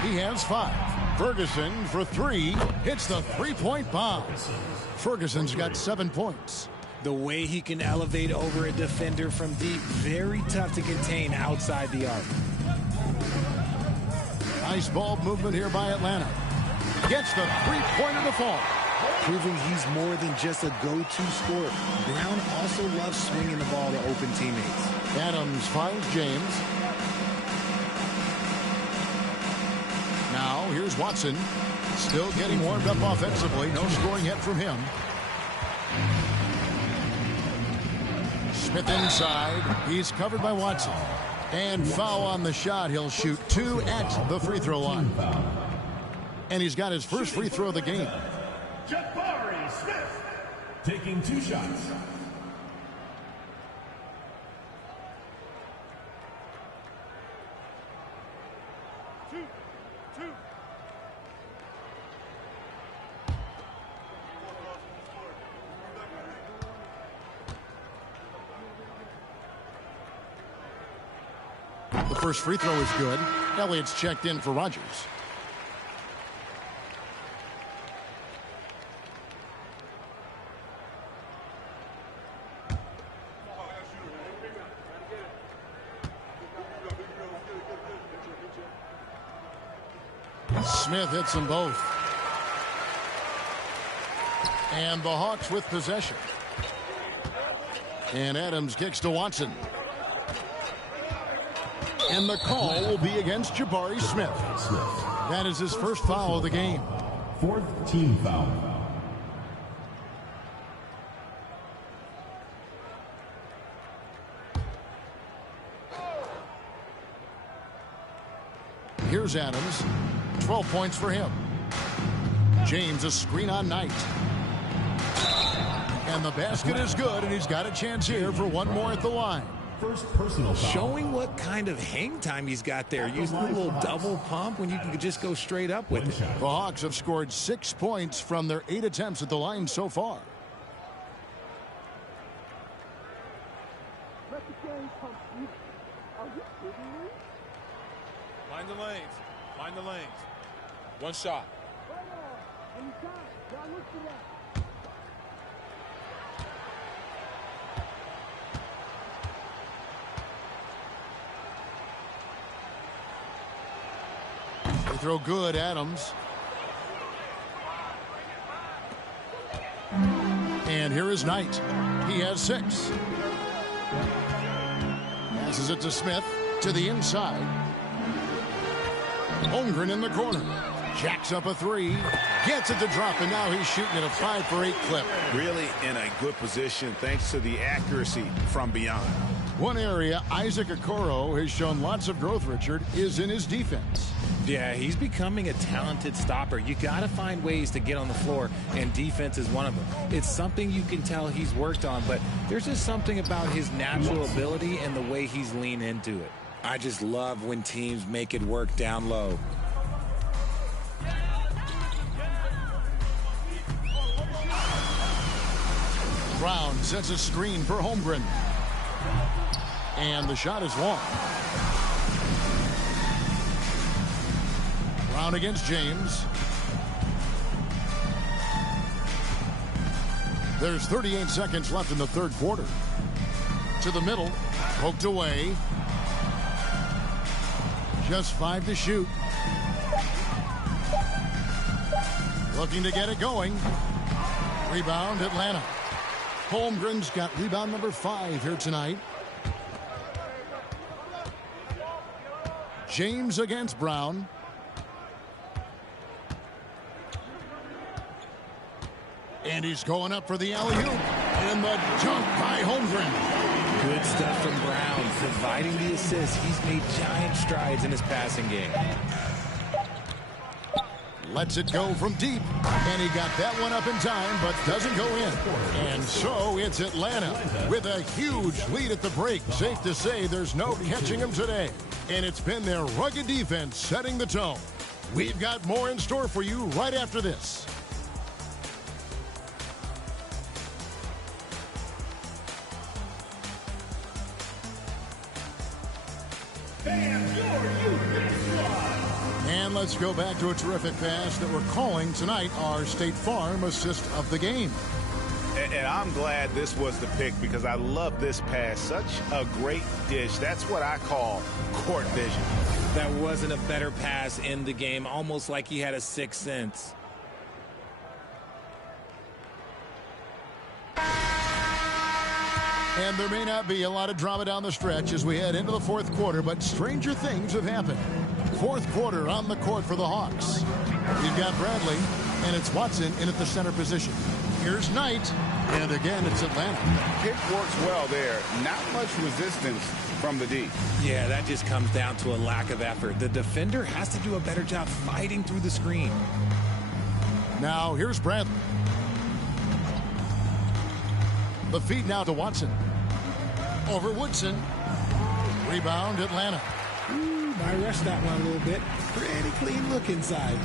He has 5. Ferguson for 3. Hits the three-point bomb. Ferguson's got 7 points. The way he can elevate over a defender from deep, very tough to contain outside the arc. Nice ball movement here by Atlanta. Gets the three-pointer to fall. Proving he's more than just a go-to scorer. Brown also loves swinging the ball to open teammates. Adams finds James. Now here's Watson. Still getting warmed up offensively. No scoring yet from him. Smith inside. He's covered by Watson. And foul on the shot. He'll shoot 2 at the free throw line. And he's got his first free throw of the game. Jabari Smith taking 2 shots. The first free throw is good. Elliott's checked in for Rogers. Smith hits them both. And the Hawks with possession. And Adams kicks to Watson. And the call will be against Jabari Smith. That is his first foul of the game. Fourth team foul. Here's Adams. 12 points for him. James a screen on Knight. And the basket is good, and he's got a chance here for one more at the line. First personal foul. Showing what kind of hang time he's got there. Using a little double pump when you can just go straight up with it. The Hawks have scored 6 points from their 8 attempts at the line so far. Mind the lanes. Mind the lanes. One shot. They throw good, Adams. And here is Knight. He has 6. Passes it to Smith to the inside. Holmgren in the corner. Jacks up a 3. Gets it to drop, and now he's shooting at a 5 for 8 clip. Really in a good position thanks to the accuracy from beyond. One area Isaac Okoro has shown lots of growth, Richard, is in his defense. Yeah, he's becoming a talented stopper. You got to find ways to get on the floor, and defense is one of them. It's something you can tell he's worked on, but there's just something about his natural ability and the way he's leaned into it. I just love when teams make it work down low. Brown sets a screen for Holmgren. And the shot is long. Brown against James. There's 38 seconds left in the third quarter. To the middle. Poked away. Just 5 to shoot. Looking to get it going. Rebound, Atlanta. Holmgren's got rebound number 5 here tonight. James against Brown. And he's going up for the alley-oop. And the dunk by Holmgren. Good stuff from Brown, providing the assist. He's made giant strides in his passing game. Lets it go from deep. And he got that one up in time, but doesn't go in. And so it's Atlanta with a huge lead at the break. Safe to say there's no catching them today. And it's been their rugged defense setting the tone. We've got more in store for you right after this. And let's go back to a terrific pass that we're calling tonight our State Farm assist of the game. And I'm glad this was the pick because I love this pass. Such a great dish. That's what I call court vision. That wasn't a better pass in the game, almost like he had a sixth sense. And there may not be a lot of drama down the stretch as we head into the fourth quarter, but stranger things have happened. Fourth quarter on the court for the Hawks. We've got Bradley, and it's Watson in at the center position. Here's Knight, and again, it's Atlanta. Pick works well there. Not much resistance from the D. Yeah, that just comes down to a lack of effort. The defender has to do a better job fighting through the screen. Now, here's Bradley. The feed now to Watson. Over Woodson. Rebound, Atlanta. Might rush that one a little bit. Pretty clean look inside.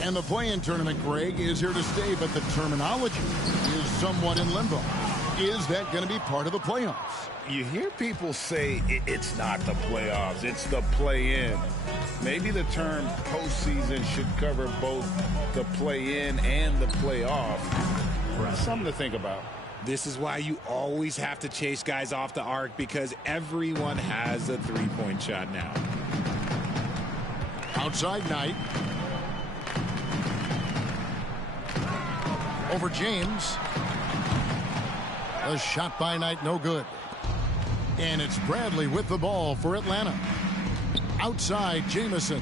And the play-in tournament, Greg, is here to stay, but the terminology is somewhat in limbo. Is that going to be part of the playoffs? You hear people say it's not the playoffs, it's the play-in. Maybe the term postseason should cover both the play-in and the playoff. Something to think about. This is why you always have to chase guys off the arc, because everyone has a three-point shot now. Outside Knight. Over James. A shot by Knight, no good. And it's Bradley with the ball for Atlanta. Outside, Jamison.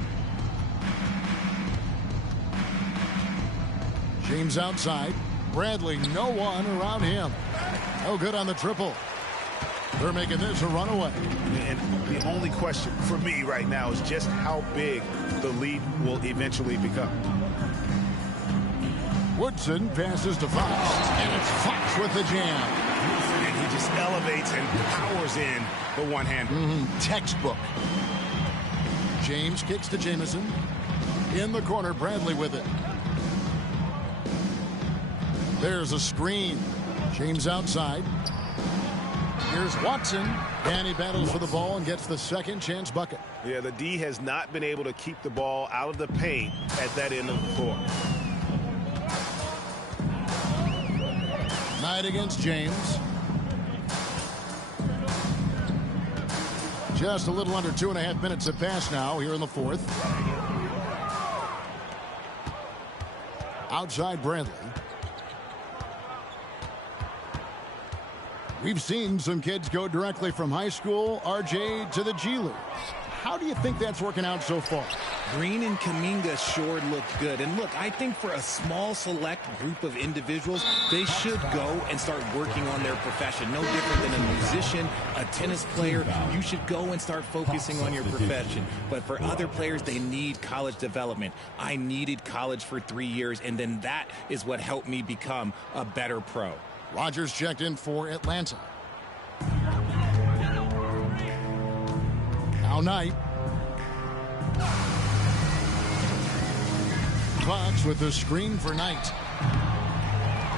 James outside. Bradley, no one around him. No good on the triple. They're making this a runaway. And the only question for me right now is just how big the lead will eventually become. Woodson passes to Fox. And it's Fox with the jam. And he just elevates and powers in the one-hander. Textbook. James kicks to Jamison. In the corner, Bradley with it. There's a screen. James outside. Here's Watson. And he battles for the ball and gets the second chance bucket. Yeah, the D has not been able to keep the ball out of the paint at that end of the floor. Knight against James. Just a little under 2.5 minutes have passed now here in the fourth. Outside Bradley. We've seen some kids go directly from high school, RJ, to the G League. How do you think that's working out so far? Green and Kuminga sure look good. And look, I think for a small select group of individuals, they should go and start working on their profession. No different than a musician, a tennis player. You should go and start focusing on your profession. But for other players, they need college development. I needed college for 3 years, and then that is what helped me become a better pro. Rogers checked in for Atlanta. Now Knight. Fox with the screen for Knight.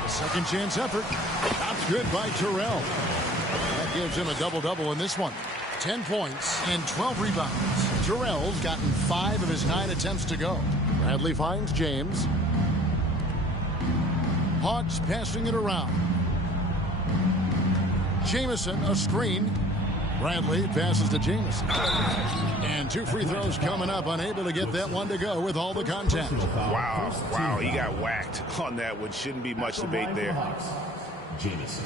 The second chance effort. That's good by Terrell. That gives him a double-double in this one. 10 points and 12 rebounds. Terrell's gotten 5 of his 9 attempts to go. Bradley finds James. Hawks passing it around. Jamison, a screen. Bradley passes to Jamison. And 2 free throws coming up, unable to get that one to go with all the contact. Wow, he got whacked on that one. Shouldn't be much debate there. Jamison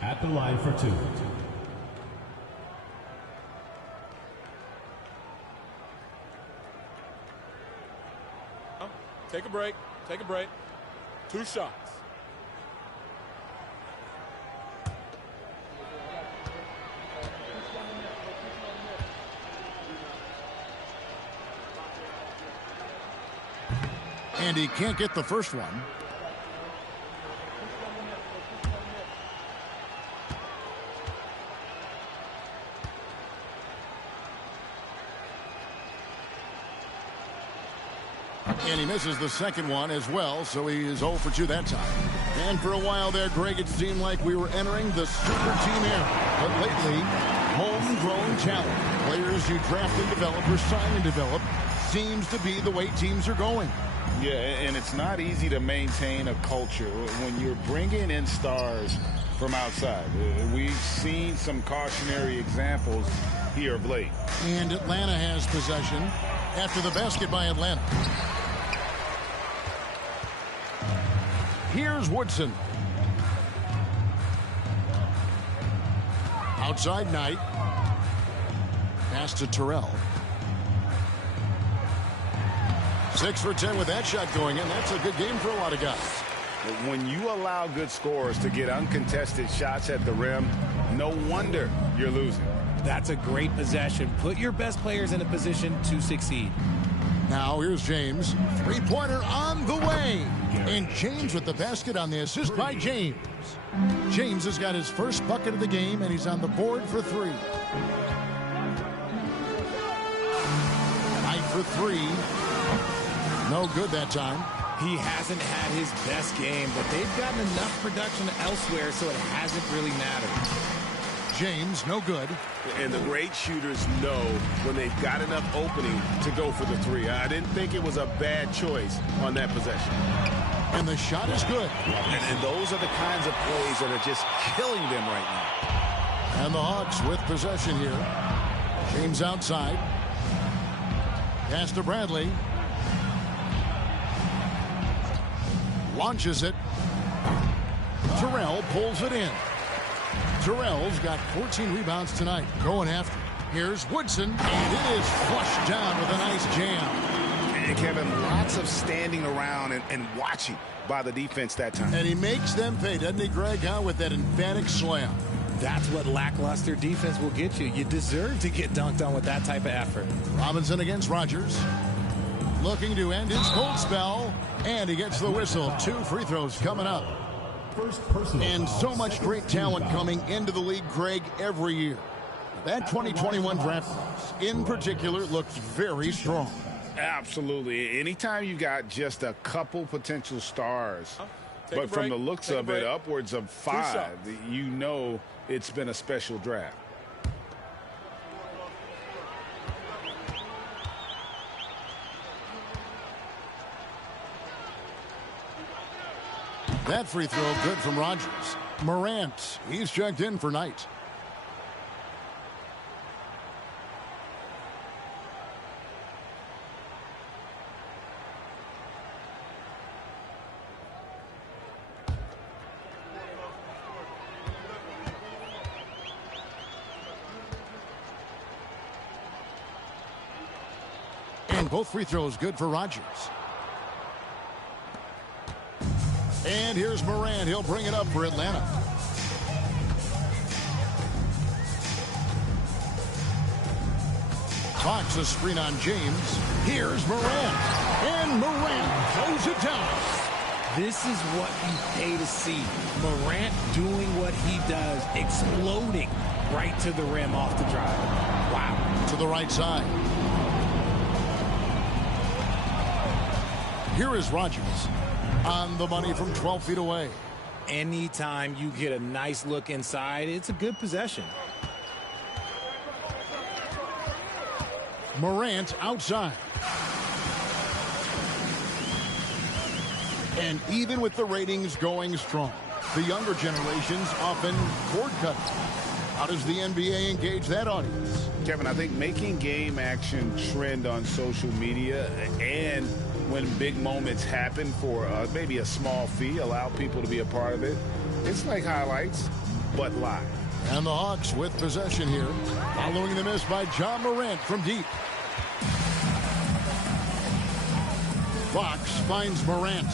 at the line for 2. Take a break. Take a break. 2 shots. And he can't get the first one. And he misses the second one as well, so he is 0 for 2 that time. And for a while there, Greg, it seemed like we were entering the super team era. But lately, homegrown talent, players you draft and develop or sign and develop, seems to be the way teams are going. Yeah, and it's not easy to maintain a culture when you're bringing in stars from outside. We've seen some cautionary examples here of late. And Atlanta has possession after the basket by Atlanta. Here's Woodson. Outside Knight. Pass to Terrell. 6 for 10 with that shot going in. That's a good game for a lot of guys. When you allow good scorers to get uncontested shots at the rim, no wonder you're losing. That's a great possession. Put your best players in a position to succeed. Now here's James. Three-pointer on the way. And James with the basket on the assist by James. James has got his first bucket of the game, and he's on the board for three. Knight for three. No good that time. He hasn't had his best game, but they've gotten enough production elsewhere, so it hasn't really mattered. James, no good. And the great shooters know when they've got enough opening to go for the three. I didn't think it was a bad choice on that possession. And the shot is good. And those are the kinds of plays that are just killing them right now. And the Hawks with possession here. James outside. Pass to Bradley. Launches it. Terrell pulls it in. Terrell's got 14 rebounds tonight. Going after. Here's Woodson, and it is flushed down with a nice jam. And Kevin, lots of standing around and watching by the defense that time. And he makes them pay, doesn't he, Greg, with that emphatic slam. That's what lackluster defense will get you. You deserve to get dunked on with that type of effort. Robinson against Rogers. Looking to end his cold spell. And he gets the whistle. 2 free throws coming up. And so much great talent coming into the league, Greg, every year. That 2021 draft class, in particular, looks very strong. Absolutely. Anytime you got just a couple potential stars, but from the looks of it, upwards of 5, you know it's been a special draft. That free throw good from Rogers. Morant, he's checked in for Knight. And both free throws good for Rogers. And here's Morant. He'll bring it up for Atlanta. Fox a screen on James. Here's Morant. And Morant throws it down. This is what you pay to see. Morant doing what he does, exploding right to the rim off the drive. Wow. To the right side. Here is Rogers. On the money from 12 feet away. Anytime you get a nice look inside, it's a good possession. Morant outside. And even with the ratings going strong, the younger generations often cord cut. How does the NBA engage that audience? Kevin, I think making game action trend on social media and when big moments happen for maybe a small fee, allow people to be a part of it. It's like highlights, but live. And the Hawks with possession here, following the miss by John Morant from deep. Fox finds Morant.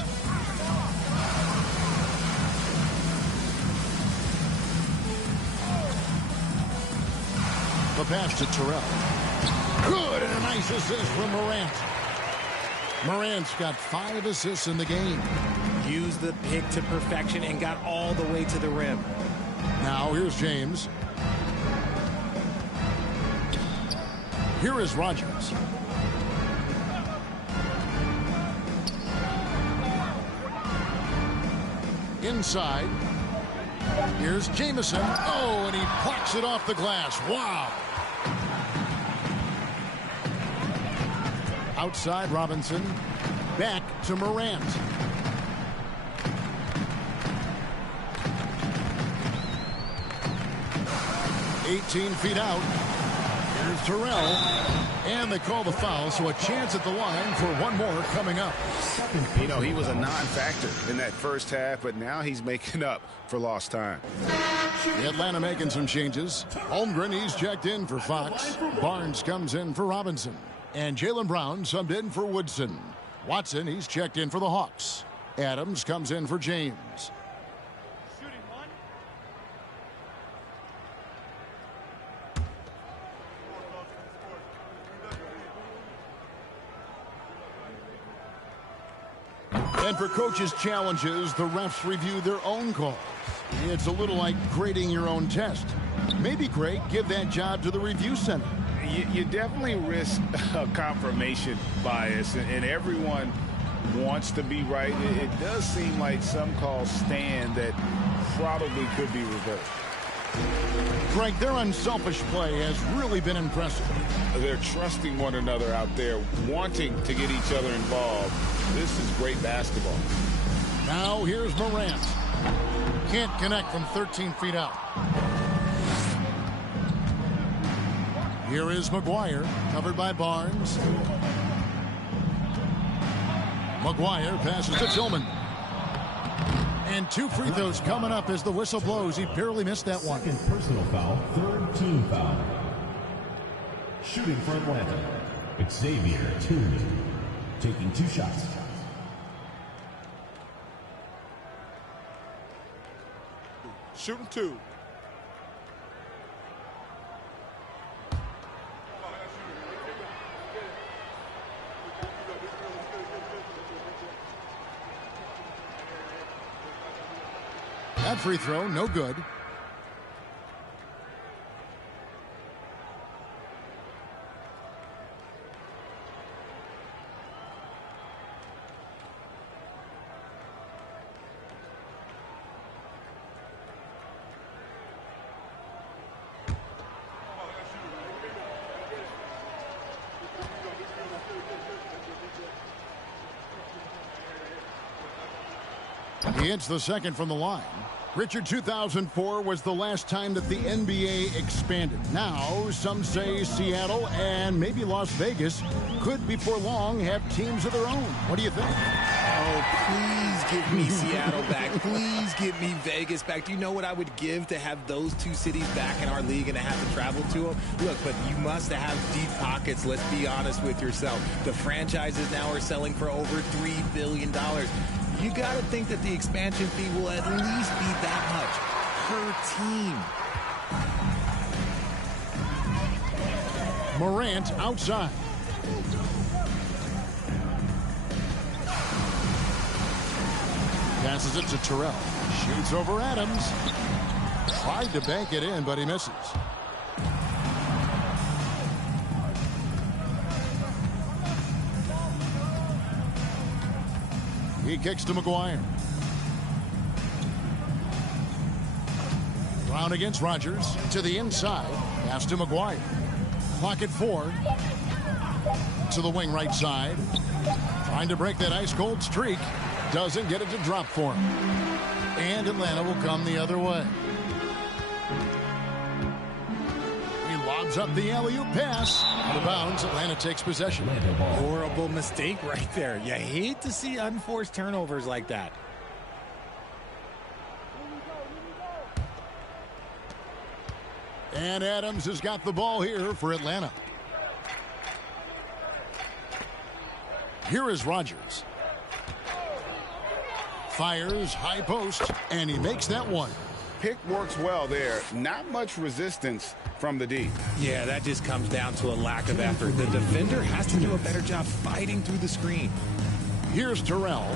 The pass to Terrell. Good, and a nice assist from Morant. Morant's got 5 assists in the game. Used the pick to perfection and got all the way to the rim. Now here's James. Here is Rogers. Inside. Here's Jamison. Oh, and he plucks it off the glass. Wow. Outside Robinson. Back to Morant. "18 feet out. Here's Terrell. And they call the foul, so a chance at the line for one more coming up. You know, he was a non-factor in that first half, but now he's making up for lost time. The Atlanta making some changes. Holmgren, he's checked in for Fox. Barnes comes in for Robinson. And Jaylen Brown subbed in for Woodson. Watson, he's checked in for the Hawks. Adams comes in for James. And for coaches' challenges, the refs review their own calls. It's a little like grading your own test. Maybe, Greg, give that job to the review center. You definitely risk a confirmation bias, and everyone wants to be right. It does seem like some calls stand that probably could be reversed. Greg, their unselfish play has really been impressive. They're trusting one another out there, wanting to get each other involved. This is great basketball. Now here's Morant. Can't connect from 13 feet out. Here is McGuire, covered by Barnes. McGuire passes to Tillman. And 2 free throws coming up as the whistle blows. He barely missed that one. Second personal foul, third team foul. Shooting for Atlanta, Xavier Tillman, taking 2 shots. Shooting 2. That free throw, no good. He hits the second from the line. Richard, 2004 was the last time that the NBA expanded. Now, some say Seattle and maybe Las Vegas could, before long, have teams of their own. What do you think? Oh, please give me Seattle back. Please give me Vegas back. Do you know what I would give to have those 2 cities back in our league and to have to travel to them? Look, but you must have deep pockets. Let's be honest with yourself. The franchises now are selling for over $3 billion. You got to think that the expansion fee will at least be that much per team. Morant outside. Passes it to Terrell. Shoots over Adams. Tried to bank it in, but he misses. He kicks to McGuire. Brown against Rogers. To the inside. Pass to McGuire. Clock at 4. To the wing right side. Trying to break that ice-cold streak. Doesn't get it to drop for him. And Atlanta will come the other way. He lobs up the alley-oop pass. Out of bounds, Atlanta takes possession. Horrible mistake right there. You hate to see unforced turnovers like that. And Adams has got the ball here for Atlanta. Here is Rogers. Fires, high post, and he makes that one. Pick works well there. Not much resistance from the D. Yeah, that just comes down to a lack of effort. The defender has to do a better job fighting through the screen. Here's Terrell.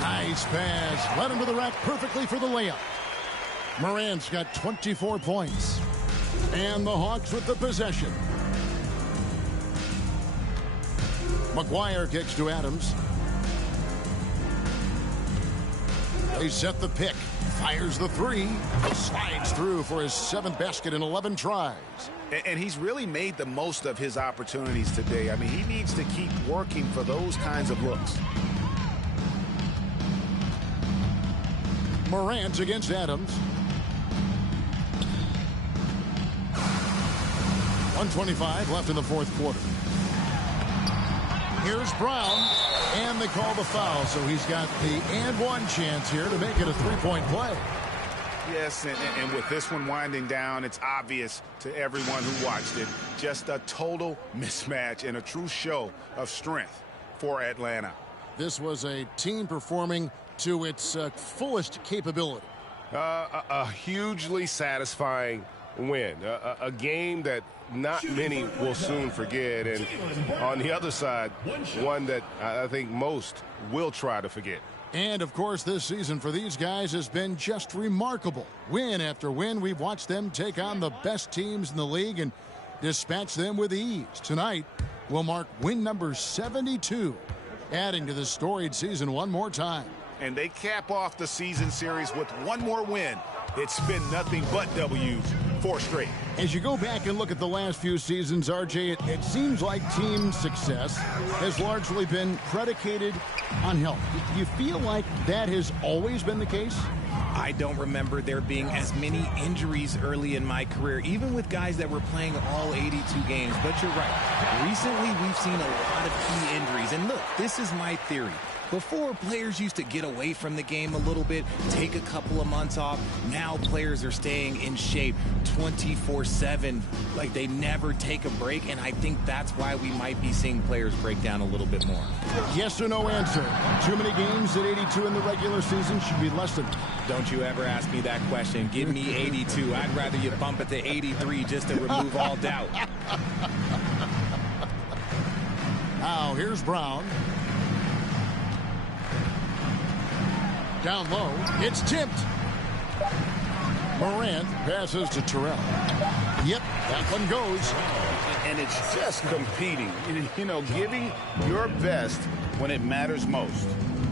Nice pass. Led him to the rack perfectly for the layup. Morant's got 24 points. And the Hawks with the possession. McGuire kicks to Adams. They set the pick. Fires the 3. Slides through for his 7th basket in 11 tries. And he's really made the most of his opportunities today. I mean, he needs to keep working for those kinds of looks. Morant against Adams. 1:25 left in the 4th quarter. Here's Brown, and they call the foul, so he's got the and-one chance here to make it a 3-point play. Yes, and with this one winding down, it's obvious to everyone who watched it. Just a total mismatch and a true show of strength for Atlanta. This was a team performing to its fullest capability. A hugely satisfying win, a game that not many will soon forget, and on the other side, one that I think most will try to forget. And, of course, this season for these guys has been just remarkable. Win after win, we've watched them take on the best teams in the league and dispatch them with ease. Tonight will mark win number 72, adding to the storied season one more time. And they cap off the season series with one more win. It's been nothing but W's, 4 straight. As you go back and look at the last few seasons, RJ, it seems like team success has largely been predicated on health. Do you feel like that has always been the case? I don't remember there being as many injuries early in my career, even with guys that were playing all 82 games. But you're right. Recently, we've seen a lot of key injuries. And look, this is my theory. Before, players used to get away from the game a little bit, take a couple of months off. Now players are staying in shape 24/7, like they never take a break, and I think that's why we might be seeing players break down a little bit more. Yes or no answer. Too many games at 82 in the regular season should be lessened. Don't you ever ask me that question. Give me 82. I'd rather you bump it to 83 just to remove all doubt. Now, here's Brown. Down low, it's tipped. Morant passes to Terrell. Yep, that one goes. And it's just competing, you know, giving your best when it matters most.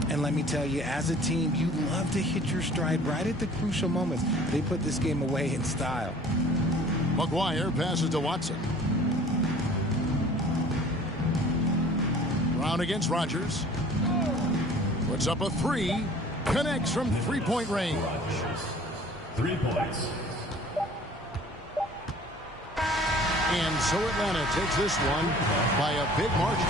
And let me tell you, as a team, you love to hit your stride right at the crucial moments. They put this game away in style. McGuire passes to Watson. Brown against Rogers. Puts up a 3. Connects from three-point range. 3 points. And so Atlanta takes this one by a big margin.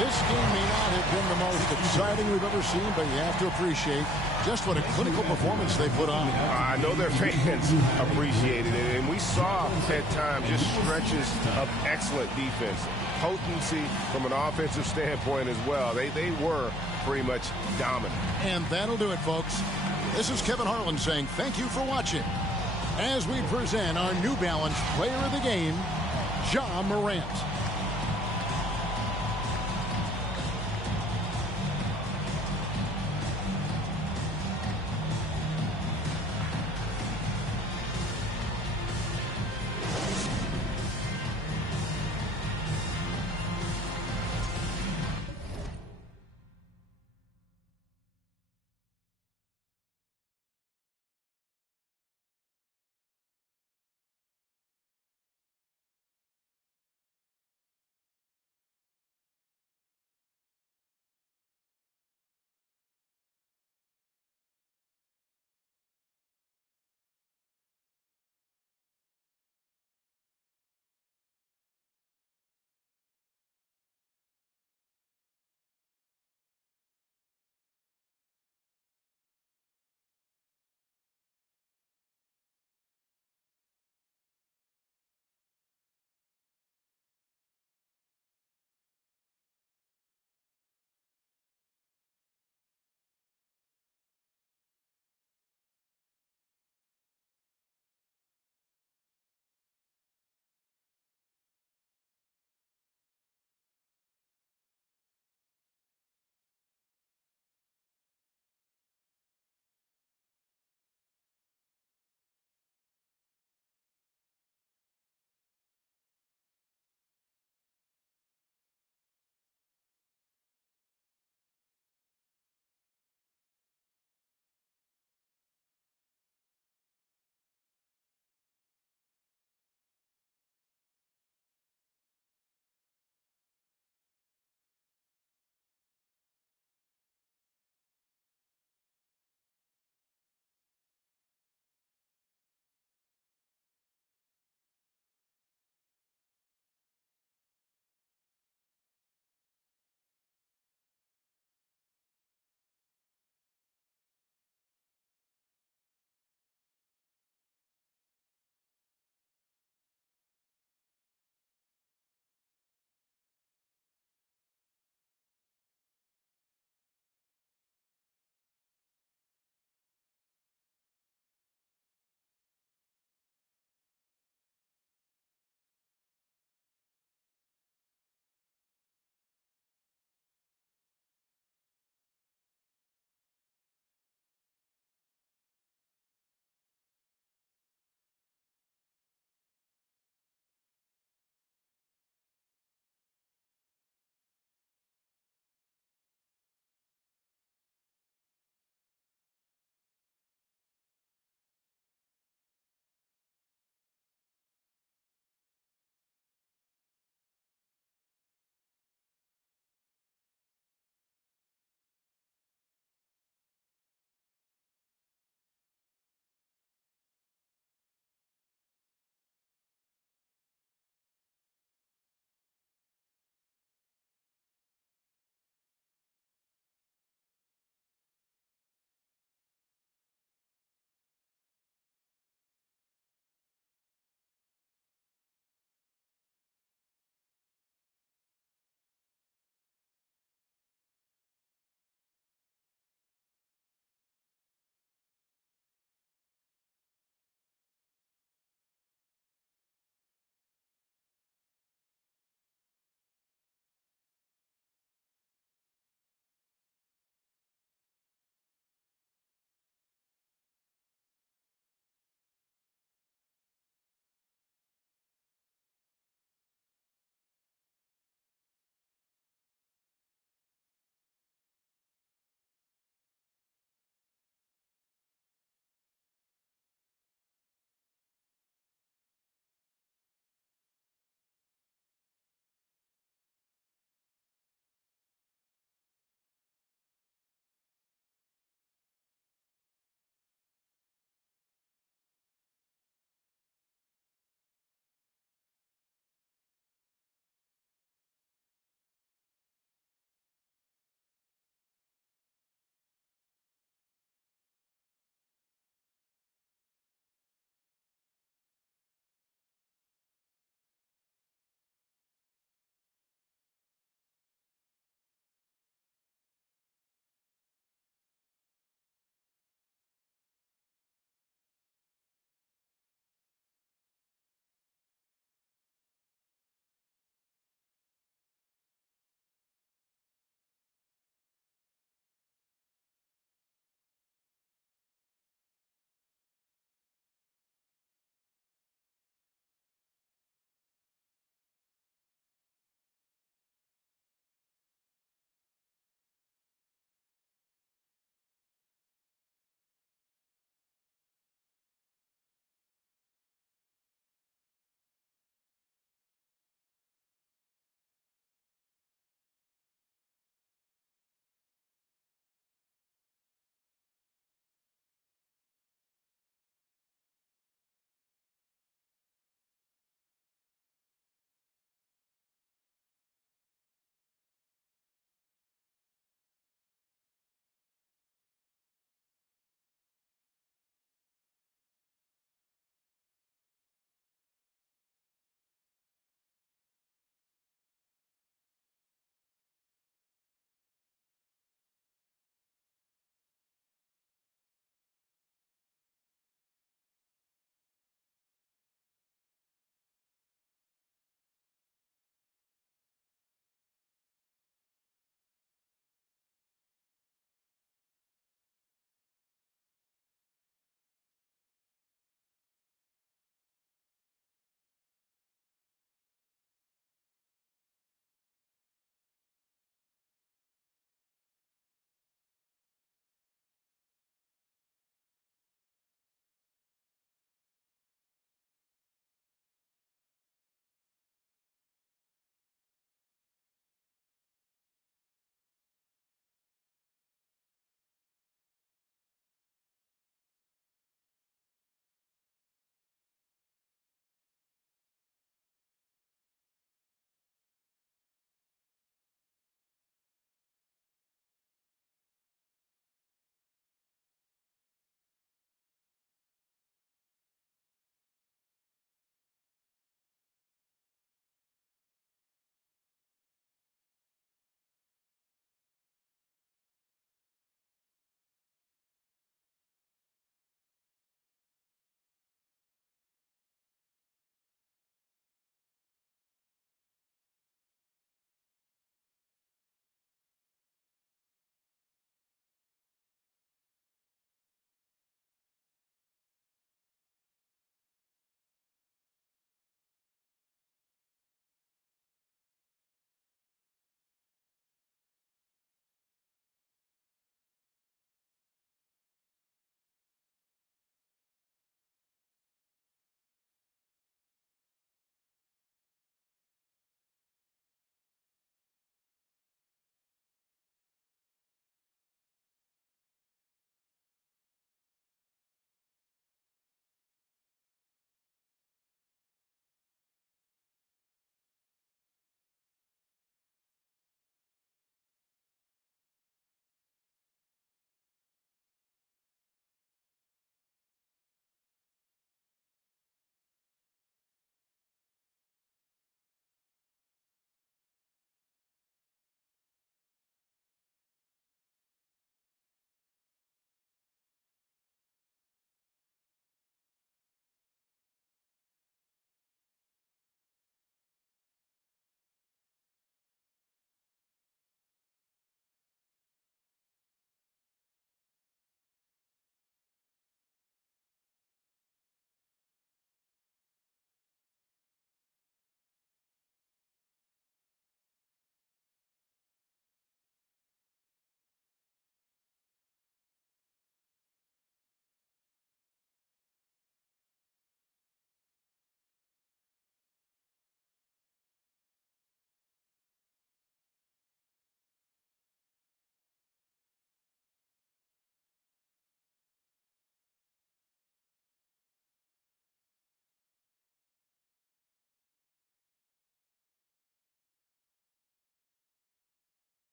This game may not have been the most exciting we've ever seen, but you have to appreciate just what a clinical performance they put on. I know their fans appreciated it, and we saw at times just stretches of excellent defense. Potency from an offensive standpoint as well. They were pretty much dominant. And that'll do it, folks. This is Kevin Harlan saying thank you for watching as we present our New Balance Player of the Game, Ja Morant.